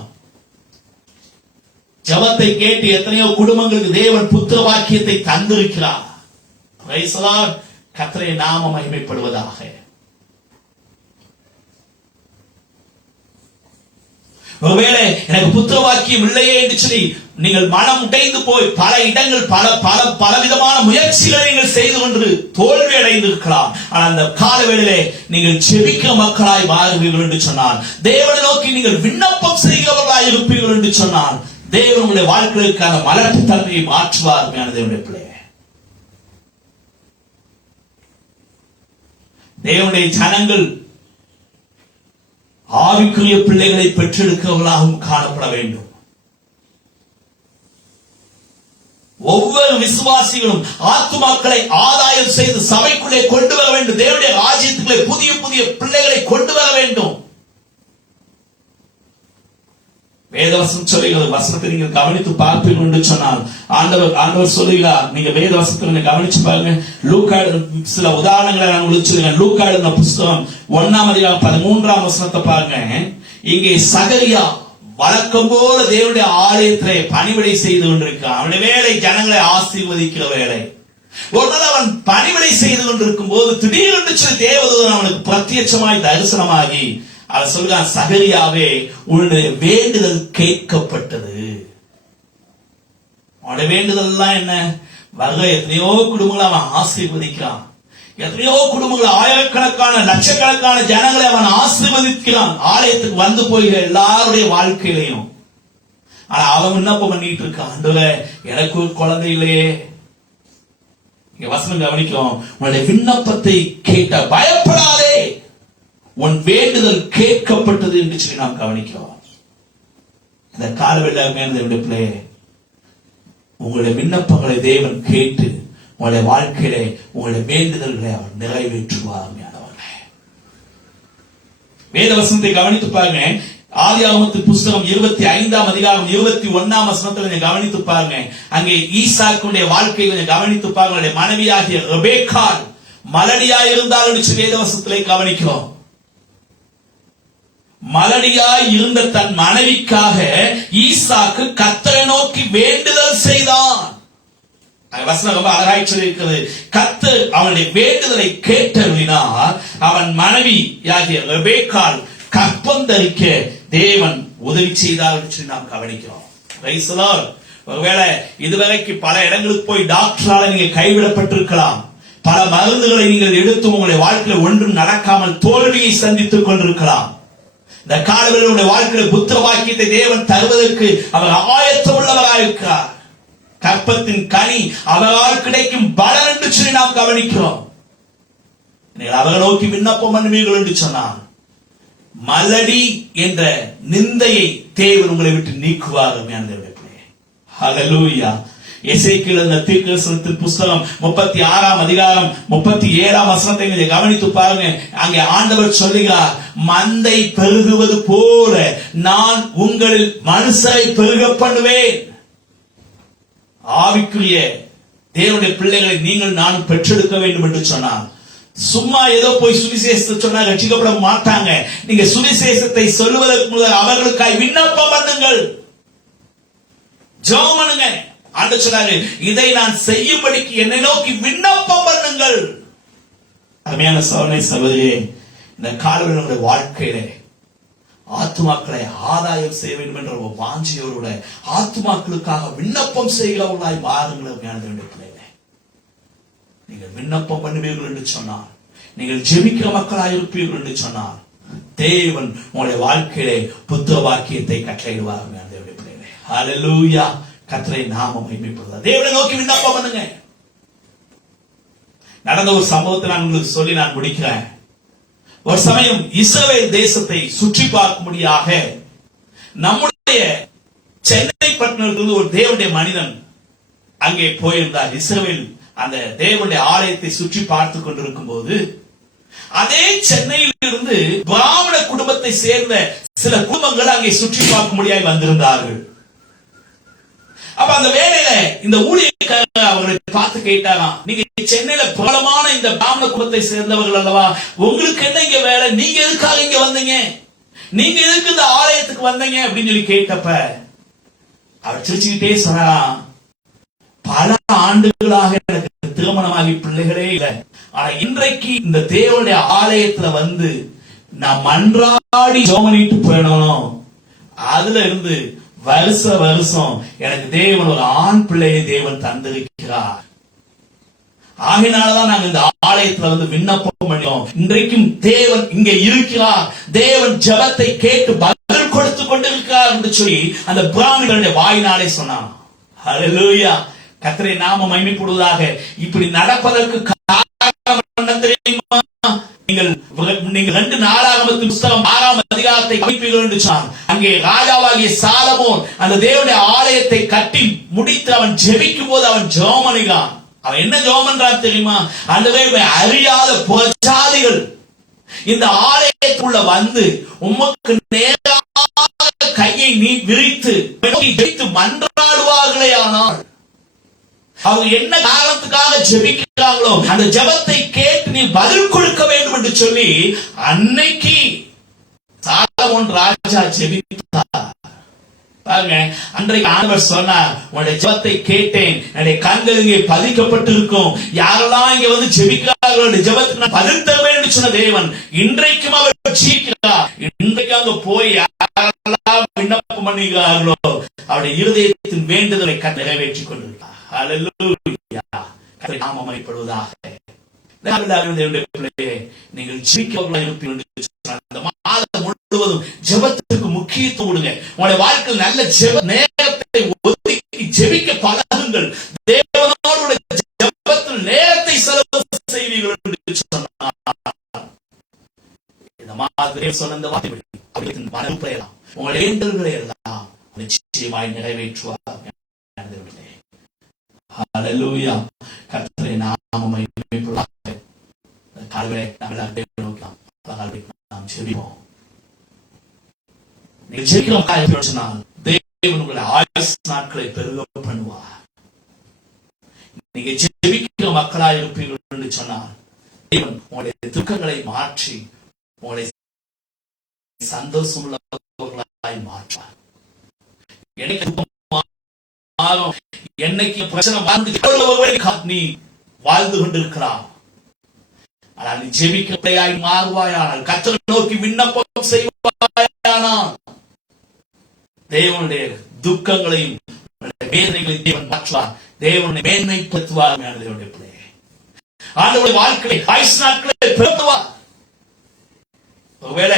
ஜெபத்தை கேட்டு எத்தனையோ குடும்பங்களுக்கு தேவன் புத்திர வாக்கியத்தை தந்திருக்கிறார். Price the Lord. கர்த்தருடைய நாமம் மகிமைப்படுவதாக. ஒருவேளை எனக்கு புத்திர வாக்கியம் இல்லையே என்று சொல்லி நீங்கள் மனம் உடைந்து போய் பல இடங்கள் பல விதமான முயற்சிகளை நீங்கள் செய்து கொண்டு தோல்வி அடைந்திருக்கலாம். ஆனால் அந்த காலவேளையிலே நீங்கள் ஜெபிக்கிற மக்களாய் மாறுவீர்கள் என்று சொன்னால், தேவனை நோக்கி நீங்கள் விண்ணப்பம் செய்கிறவர்களாய் இருப்பீர்கள் என்று சொன்னால், தேவன் உங்களுடைய வாழ்க்கைக்கான மலட்டு தன்மையை மாற்றுவார். தேவனுடைய பிள்ளையே, தேவனுடைய ஜனங்கள் ஆவிக்குரிய பிள்ளைகளை பெற்றெடுக்கிறவர்களாகவும் காணப்பட வேண்டும். ஒவ்வொரு விசுவாசிகளும் ஆத்துமாக்களை ஆதாயம் செய்து சபைக்குள்ளே கொண்டு வர வேண்டும். தேவனுடைய ராஜ்யத்துக்குள்ளே புதிய புதிய பிள்ளைகளை கொண்டு வர வேண்டும். வேதவசனம் சொல்லுகிறது, வசனத்தை நீங்கள் கவனித்து பார்ப்பீர்கள் என்று சொன்னால் ஆண்டவர் சொல்லுகிறார். நீங்க வேதவசனத்தை கவனிச்சு பாருங்க. லூக்கா சில உதாரணங்களை நான் உங்களுக்கு சொல்லுங்க. லூக்கா எழுதின புஸ்தகம் 1-13 வசனத்தை பாருங்க. இங்கே சகரியா வழக்கம் போல தேவனுடைய ஆலயத்திலே பணிவிடை செய்து கொண்டிருக்கிறான். அவனுடைய வேலை ஜனங்களை ஆசீர்வதிக்கிற வேலை. ஒரு நாள் அவன் பணிவிடை செய்து கொண்டிருக்கும் போது திடீரென்று சொல்லி தேவதூதன் அவனுக்கு பிரத்யட்சமாய் தரிசனமாகி அவர் சொல்றான், சகரியாவே, உன்னுடைய வேண்டுதல் கேட்கப்பட்டது. அவனுடைய வேண்டுதல் எல்லாம் என்ன? வர எத்தனையோ குடும்பங்களை அவன் ஆசீர்வதிக்கிறான். எத்தனையோ குடும்பங்கள், ஆயிரக்கணக்கான லட்சக்கணக்கான ஜனங்களை அவன் ஆசீர்வதிக்கிறான். ஆலயத்துக்கு வந்து போகிற எல்லாருடைய வாழ்க்கையிலையும். ஆனா அவன் விண்ணப்பம் பண்ணிட்டு இருக்கான், ஆண்டவரே எனக்கு ஒரு குழந்தை இல்லையே. இங்க வசனம் கவனிக்கும். உன்னுடைய விண்ணப்பத்தை கேட்ட, பயப்படாதே, உன் வேண்டுதல் கேட்கப்பட்டது என்று சொல்லி நாம் கவனிக்கிறோம். இந்த காலவெளியிலே உங்களுடைய விண்ணப்பங்களை தேவன் கேட்டு உங்களுடைய வாழ்க்கையிலே உங்களுடைய வேண்டுதல்களை அவர் நிறைவேற்றுவார். வேத வசனத்தை கவனித்து பாருங்க. ஆதியாகமத்தின் புஸ்தகம் 25 அதிகாரம் 21 வசனத்தை கவனித்து பாருங்க. அங்கே ஈசாக்குடைய வாழ்க்கையை கொஞ்சம் கவனித்து பாருங்க. மனைவியாகிய ரெபெக்காள் மலடியாய் இருந்தால் என்று வேத வசனத்திலே கவனிக்கிறோம். மலடியாய் இருந்த தன் மனைவிக்காக ஈசாக்கு கர்த்தரை நோக்கி வேண்டுதல் செய்தான். வசனம் ரொம்ப அழகாய் சொல்லியிருக்கிறது. கர்த்தர் அவனுடைய வேண்டுதலை கேட்டருளினார். அவன் மனைவி யாகிய ரெபெக்காள் கற்பம் தரிக்க தேவன் உதவி செய்தார் என்று நாம் கவனிக்கிறோம். Price the Lord. ஒருவேளை இதுவரைக்கு பல இடங்களுக்கு போய் டாக்டரால நீங்க கைவிடப்பட்டிருக்கலாம். பல மருந்துகளை நீங்கள் எடுத்து உங்களுடைய வாழ்க்கையில் ஒன்றும் நடக்காமல் தோல்வியை சந்தித்துக் கொண்டிருக்கலாம். இந்த காலவெளியில் உங்களுடைய வாழ்க்கையில் புத்திர வாக்கியத்தை தேவன் தருவதற்கு அவர் ஆயத்தம் உள்ளவராயிருக்கிறார். கற்பத்தின் கனி அவரால் கிடைக்கும் பலன் என்று சொல்லி நாம் கவனிக்கிறோம். அவரை நோக்கி விண்ணப்பம் பண்ணுவீர்கள் என்று சொன்னார் மலடி என்ற நிந்தையை தேவன் உங்களை விட்டு நீக்குவார். ஹல்லேலூயா. எசேக்கியேல் தீர்க்கதரிசனத்தின் புத்தகம் 36ஆம் அதிகாரம் 37ஆம் வசனத்தை நீங்க கவனித்து பாருங்க. அங்கே ஆண்டவர் சொல்லுகிறார், மந்தை பெருகுவது போல நான் உங்களில் மனுஷரை பெருக பண்ணுவேன். ஆவிக்குரிய தேவனுடைய பிள்ளைகளை நீங்கள் நானும் பெற்றெடுக்க வேண்டும் என்று சொன்னார். சும்மா ஏதோ போய் சுவிசேஷத்தை சொன்னா ரட்சிக்கப்பட மாட்டாங்க. நீங்க சுவிசேஷத்தை சொல்லுவதற்கு முதல் அவர்களுக்காய் விண்ணப்பம் பண்ணுங்கள், ஜெபம் பண்ணுங்க. ஆண்டவர் சொன்னாரு, இதை நான் செய்யும்படிக்கு என்னை நோக்கி விண்ணப்பம் பண்ணுங்கள். அருமையான சகோதரனே சகோதரியே, இந்த காலையில் நம்முடைய வாழ்க்கையிலே ஆத்துமாக்களை ஆதாயம் செய்ய வேண்டும் என்ற ஒரு வாஞ்சியோட ஆத்துமாக்களுக்காக விண்ணப்பம் செய்கிறவர்களாய் மாறுங்கள். நீங்கள் விண்ணப்பம் பண்ணுவீர்கள் என்று சொன்னார், நீங்கள் ஜெபிக்கிற மக்களாய் இருப்பீர்கள் என்று சொன்னார், தேவன் உங்களுடைய வாழ்க்கையிலே புத்திர வாக்கியத்தை கட்டளையிடுவார். ஹல்லேலூயா. கர்த்தரை நாமம் மகிமைப்படுத்துவார். தேவனை நோக்கி விண்ணப்பம் பண்ணுங்க. நடந்த ஒரு சம்பவத்தை நான் உங்களுக்கு சொல்லி நான் முடிக்கிறேன். ஒரு சமயம் இஸ்ரவேல் தேசத்தை சுற்றி பார்க்கும்படியாக நம்முடைய சென்னை பட்டணத்திலிருந்து ஒரு தேவனுடைய மனிதன் அங்கே போயிருந்தார். இஸ்ரவேல் அந்த தேவனுடைய ஆலயத்தை சுற்றி பார்த்து கொண்டிருக்கும் போது அதே சென்னையில் இருந்து பிராமண குடும்பத்தை சேர்ந்த சில குடும்பங்கள் அங்கே சுற்றி பார்க்கும்படியாக வந்திருந்தார்கள். அப்ப அந்த வேலையில இந்த ஊழியக்காரர் அவர்களை பார்த்து கேட்டாராம், நீங்க சென்னையில பிரபலமான இந்த பிராமண குடும்பத்தை சேர்ந்தவர்கள் அல்லவா, உங்களுக்கு என்ன இங்க வேலை, நீங்க எதுக்காக இங்க வந்தீங்க, நீங்க எதுக்கு இந்த ஆலயத்துக்கு வந்தீங்க அப்படின்னு சொல்லி கேட்டப்ப அவர் சிரிச்சுக்கிட்டே சொன்னாராம், பல ஆண்டுகளாக எனக்கு திருமணமாகி பிள்ளைகளே இல்லை, ஆனா இன்றைக்கு இந்த தேவனுடைய ஆலயத்துல வந்து நான் மன்றாடி ஜெபம் பண்ணிட்டு போயிடணும், அதுல இருந்து வருஷம் எனக்கு தேவன் ஒரு ஆண் பிள்ளையை தேவன் தந்திருக்கிறார். ஆகினாலதான் நாங்க இந்த ஆலயத்துல வந்து விண்ணப்பம் பண்ணினோம். இன்றைக்கும் தேவன் இங்க இருக்கிறார், தேவன் ஜெபத்தை கேட்டு பதில் கொடுத்து கொண்டிருக்கிறார் என்று சொல்லி அந்த பிராமணனுடைய வாயினாலே சொன்னான். ஹல்லேலூயா. கர்த்தரை நாம மகிமைப்படுவதாக. இப்படி நடப்பதற்கு காரணம் என்ன தெரியுமா? நீங்கள் 2 நாளாகமத்தின் புத்தகம் 6ஆம் அதிகாரத்தை கவனிப்பீர்கள் என்று சொன்னார். அங்கே ராஜாவாகிய சாலமோன் அந்த தேவனுடைய ஆலயத்தை கட்டி முடித்து அவன் ஜெபிக்கும் போது அவன் ஜெபம் பண்ணுகிறான். அவன் என்ன ஜெபம் பண்றான் தெரியுமா? ஆண்டவரே, அறியாத புறஜாதிகள் இந்த ஆலயத்துக்குள்ள வந்து உமக்கு நேராக கையை நீ விரித்து மன்றாடுவார்களே, ஆனால் அவங்க என்ன காரணத்துக்காக ஜெபிக்கிறாங்களோ அந்த ஜெபத்தை கேட்டு நீ பதில் கொடுக்க வேண்டும் என்று சொல்லி அன்னைக்கு சாலமோன் ராஜா ஜெபித்தார். பாருங்க, அன்றைக்கு ஆண்டவர் சொன்னார், உன்னுடைய ஜெபத்தை கேட்டேன், என்னுடைய கண்கள் இங்கே பதிக்கப்பட்டிருக்கும், யாரெல்லாம் இங்க வந்து ஜெபிக்கிறார்களோ ஜெபத்துக்கு நான் பதில் தருவேன் என்று சொன்ன தேவன் இன்றைக்கும் அவர் ஜீவிக்கிறார். இன்றைக்கு அங்க போய் யாரெல்லாம் விண்ணப்பம் பண்ணுகிறார்களோ அவருடைய இருதயத்தின் வேண்டுதலை நிறைவேற்றிக் கொண்டிருக்கிறார். ஹல்லேலூயா. கர்த்தரை நாமம் மகிமைப்படுவதாக. நீங்கள் ஜெபிக்கிறவர்களாக இருப்பீர்கள். அந்த மாதம் முழுவதும் ஜெபத்துக்கு முக்கியத்துவம் கொடுங்க. உங்களுடைய வாழ்க்கையில் நல்ல ஜெப நேரத்தை ஒதுக்கி ஜெபிக்க பழகுங்கள். தேவனோடு ஜெபத்தில் நேரத்தை செலவு செய்வீர்கள் என்று சொன்னார். இந்த மாதம் சொன்ன இந்த வார்த்தை மனப்பெயலாம் உங்களுடைய வேண்டல்களை எல்லாம் நிச்சயமாய் நிறைவேற்றுவார். ஹல்லேலூயா. கர்த்தரை நாமம் மகிமைப்படுவதாக. கால்களை நாம் ஜெபிப்போம். நீங்க ஜெபிக்கிறோம் சொன்னால் தேவன் உங்களுடைய ஆயுசு நாட்களை பெருக பண்ணுவார். நீங்க ஜெபிக்கிற மக்களாய் இருப்பீர்கள் என்று சொன்னால் தேவன் உங்களுடைய துக்கங்களை மாற்றி உங்களை சந்தோஷம் உள்ளவர்களாய் மாற்றுவார். என்னைக்கு பிரச்சனை நீ வாழ்ந்து கொண்டிருக்கிறார், ஆனால் நீ ஜெபிக்கையாய் மாறுவாயானால், கர்த்தரை நோக்கி விண்ணப்பம் செய்வாயானால் தேவனுடைய துக்கங்களையும் வேதனைகளையும் தேவன் மாற்றுவார். தேவனை மேன்மைப்படுத்துவார். தேவனுடைய பிள்ளையே, ஆண்டவருடைய வாழ்க்கையை ஆயுசு நாட்களை பெருத்துவார். ஒருவேளை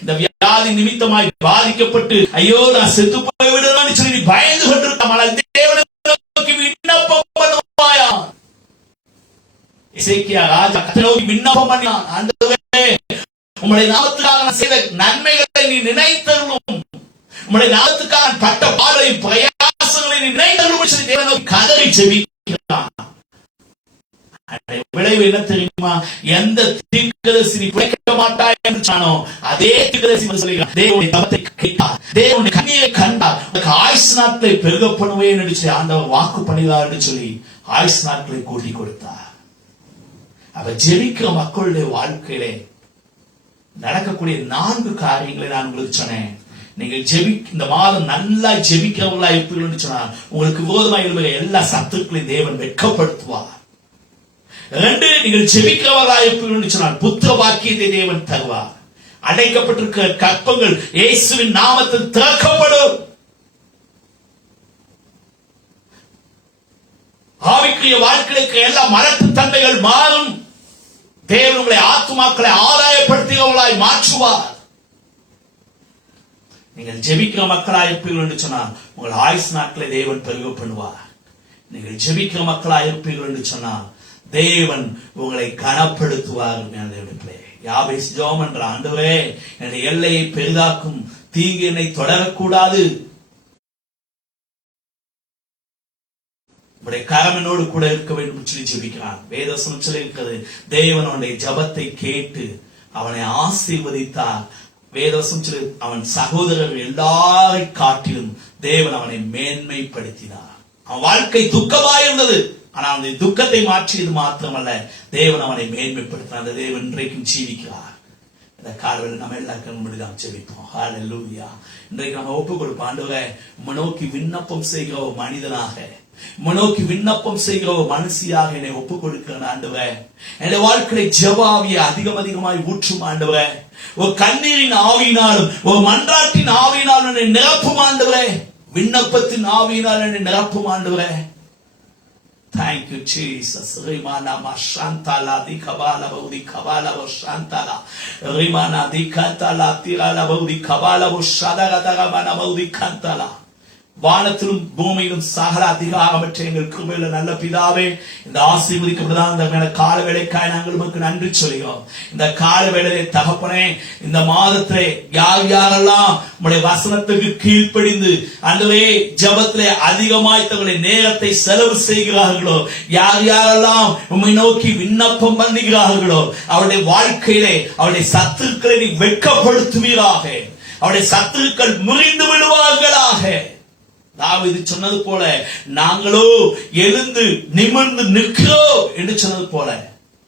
இந்த வியாதி நிமித்தமாய் பாதிக்கப்பட்டு ஐயோ நான் செத்து போய் விடுவேன் சொல்லி பயந்து கொண்டிருக்காமல் தேவனை நோக்கி விண்ணப்பம் பண்ணுவாயா? எசேக்கியா ராஜா கர்த்தரை நோக்கி விண்ணப்பம் பண்ணினான். ஆண்டவரே, உம்முடைய நாமத்துக்காக செய்த நன்மைகளை நீ நினைத்தருளும். உம்முடைய நாமத்துக்காக பட்ட பாடுகளை பிரயாசங்களை நீ நினைத்தருளும் சொல்லி தேவனை கதறி ஜெபிக்கிறான். விளைவு என்ன தெரியுமா? எந்த தீர்க்கதரிசி பிழைக்க மாட்டாய் என்று சொன்னானோ அதே தீர்க்கதரிசி சொல்லுகிறார், தேவனுடைய தவத்தை கேட்டார், தேவனுடைய கண்ணீரை கண்டார், உனக்கு ஆயுசு நாட்களை பெருக பண்ணுவேன் என்று சொல்லி ஆண்டவர் வாக்கு பண்ணினார் என்று சொல்லி ஆயுசு நாட்களை கூட்டி கொடுத்தார். அவர் ஜெபிக்கிற மக்களுடைய வாழ்க்கையிலே நடக்கக்கூடிய 4 காரியங்களை நான் உங்களுக்கு சொன்னேன். நீங்கள் இந்த மாதம் நல்லா ஜெபிக்கிறவங்களா இருப்பீர்கள் சொன்னா உங்களுக்கு விரோதமாக எழுதுகிற எல்லா சத்துருக்களையும் தேவன் வெட்கப்படுத்துவார். 2, நீங்கள் ஜெபிக்கிறவர்களா இருப்பீர்கள் சொன்னால் புத்திர வாக்கியத்தை தேவன் தருவார். அடைக்கப்பட்டிருக்கிற கற்பங்கள் இயேசுவின் நாமத்தில் திறக்கப்படும். ஆவிக்குரிய வாழ்க்கைக்கு எல்லா மரத்து தன்மைகள் மாறும். தேவன் உங்களை ஆத்துமாக்களை ஆதாயப்படுத்துகிறவர்களாய் மாற்றுவார். நீங்கள் ஜெபிக்கிற மக்களாய் இருப்பீர்கள் என்று சொன்னால் உங்கள் ஆயுசு நாட்களை தேவன் பெருக பண்ணுவார். நீங்கள் ஜெபிக்கிற மக்களாய் இருப்பீர்கள் என்று சொன்னால் தேவன் உங்களை கனப்படுத்துவார். யாபேஸ் ஜெபம் என்ற ஆண்டவரே, என்னுடைய எல்லையை பெரிதாக்கும், தீங்கு என்னை தொடரக்கூடாது, கரமனோடு கூட இருக்க வேண்டும் சொல்லி ஜெபிக்கிறான். வேதவசனம் சொல்லி இருக்கிறது, தேவன் அவனுடைய ஜபத்தை கேட்டு அவனை ஆசீர்வதித்தார். வேதவசனம் சொல்லி அவன் சகோதரர்கள் எல்லாரை காட்டிலும் தேவன் அவனை மேன்மைப்படுத்தினார். அவன் வாழ்க்கை துக்கமாயிருந்தது, ஆனால் அந்த துக்கத்தை மாற்றியது மாத்திரமல்ல, தேவன் அவனை மேன்மைப்படுத்தினார். அந்த தேவன் இன்றைக்கும் ஜீவிக்கிறார். இந்த காலையில் நம்ம எல்லா கண்மூடிதான் ஜெபிப்போம். ஹல்லேலூயா. இன்றைக்கு நம்ம ஒப்புக் கொடுப்போம். ஆண்டவரே, உம்மை நோக்கி விண்ணப்பம் செய்கிற ஒரு மனிதனாக, உம்மை நோக்கி விண்ணப்பம் செய்கிற ஒரு மனுஷியாக என்னை ஒப்புக் கொடுக்கிறேன் ஆண்டவரே. என்னுடைய வாழ்க்கையை ஜெப ஆவியை அதிகமாய் ஊற்றும் ஆண்டவரே. ஒரு கண்ணீரின் ஆவியினாலும் ஒரு மன்றாட்டின் ஆவியினாலும் என்னை நிரப்பும் ஆண்டவரே. விண்ணப்பத்தின் ஆவியினால் என்னை நிரப்பும் ஆண்டவரே. Thank you, Jesus. Rimana mashantala di kabala baudi kabala boshantala. Rimana di kantala tirala baudi kabala boshadara taramana baudi kantala. வானத்திலும் பூமியிலும் சகல அதிகாரமற்ற எங்கள் கிருபையுள்ள நல்ல பிதாவே, இந்த ஆசீர்வதிக்கப்பட்டதான கால வேளைக்காய் நாங்கள் உமக்கு நன்றி சொல்கிறோம். இந்த கால வேளையிலே தகப்பனே, இந்த மாதத்திலே யார் யாரெல்லாம் உம்முடைய வசனத்துக்கு கீழ்ப்படிந்து ஆண்டவரே ஜெபத்திலே அதிகமாய் தங்களுடைய நேரத்தை செலவு செய்கிறார்களோ, யார் யாரெல்லாம் உம்மை நோக்கி விண்ணப்பம் பண்ணுகிறார்களோ, அவருடைய வாழ்க்கையிலே அவருடைய சத்துருக்களை நீ வெட்கப்படுத்துவீராக, அவருடைய சத்துருக்கள் முறிந்து விடுவார்களாக. தாவீது சொன்னது போல நாங்களோ எழுந்து நிமிர்ந்து நிற்கிறோம் என்று சொன்னது போல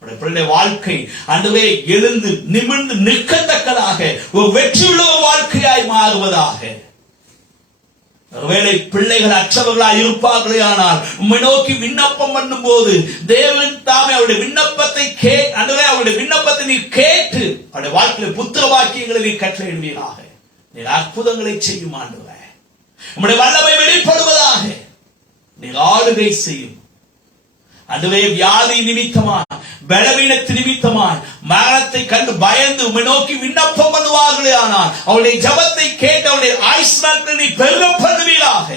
பிள்ளைடைய வாழ்க்கை ஆண்டவரே எழுந்து நிமிர்ந்து நிற்கத்தக்கதாக ஒரு வெற்றியுள்ள வாழ்க்கையாய் மாறுவதாக. ஒருவேளை பிள்ளைகள் அற்றவர்களாய் இருப்பார்களே, ஆனால் உம்மை நோக்கி விண்ணப்பம் பண்ணும் போது தேவன் தாமே அவருடைய விண்ணப்பத்தை அவருடைய விண்ணப்பத்தை நீ கேட்டு அவருடைய வாழ்க்கையில புத்திர வாக்கியங்களை நீ கட்டளையிடுவீராக. நீர் அற்புதங்களை செய்யும் ஆண்டவரே. உம்முடைய வல்லமை வெளிப்படுவதாக. நீர் ஆளுகை செய்யும் அதுவே. வியாதி நிமித்தமாய், பலவீனத்து நிமித்தமாய், மரணத்தை கண்டு பயந்து உம்மை நோக்கி விண்ணப்பம் பண்ணுவார்களே, ஆனால் அவருடைய ஜெபத்தை கேட்டு அவருடைய ஆயுசு நாட்களை நீ பெருக பண்ணுவீராக.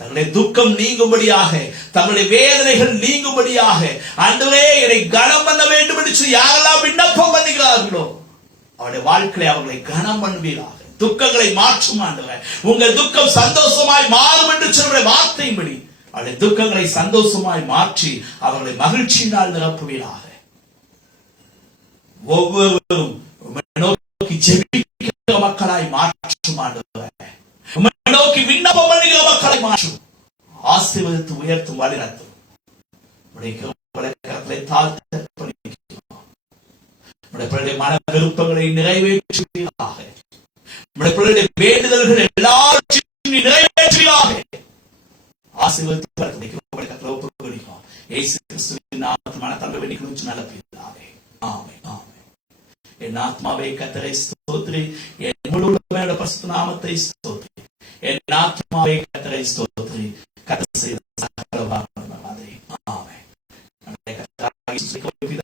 தங்களுடைய துக்கம் நீங்கும்படியாக, தங்களுடைய வேதனைகள் நீங்கும்படியாக ஆண்டவரே என்னை கனம் பண்ண வேண்டும் என்று சொல்லி யாரெல்லாம் விண்ணப்பம் பண்ணுகிறார்களோ அவருடைய வாழ்க்கையை அவர்களை கனம் பண்ணுவீராக. துக்கங்களை மாற்றும் ஆண்டவரே. உங்கள் துக்கம் சந்தோஷமாய் மாறும் என்று சொல்ற வார்த்தையின்படி அவருடைய துக்கங்களை சந்தோஷமாய் மாற்றி அவர்களை மகிழ்ச்சியினால் நிரப்புவீராக. ஒவ்வொருவரும் நோக்கி ஜெபிக்கிற மக்களாய் மாற்றும் ஆண்டவரே. நோக்கி விண்ணப்பம் பண்ணுகிற மக்களை மாற்றும், ஆசீர்வதித்து உயர்த்தும் வழிநடத்தும். மன விருப்பங்களை நிறைவேற்றுவீராக. வேண்டுதல்கள் எல்லாவற்றையும் நிறைவேற்றுவீராக. ஆசீர்வதித்து இயேசு கிறிஸ்துவின் நாமத்தில் மனத்தால் வேண்டிக் நல்ல பிதாவே. ஆமென், ஆமென். என் ஆத்மாவே கர்த்தரை ஸ்தோத்திரி, என் முழு உள்ளமையோட பரிசுத்த நாமத்தை ஸ்தோத்திரி. என் ஆத்மாவே கர்த்தரை ஸ்தோத்திரி, கர்த்தர் செய்த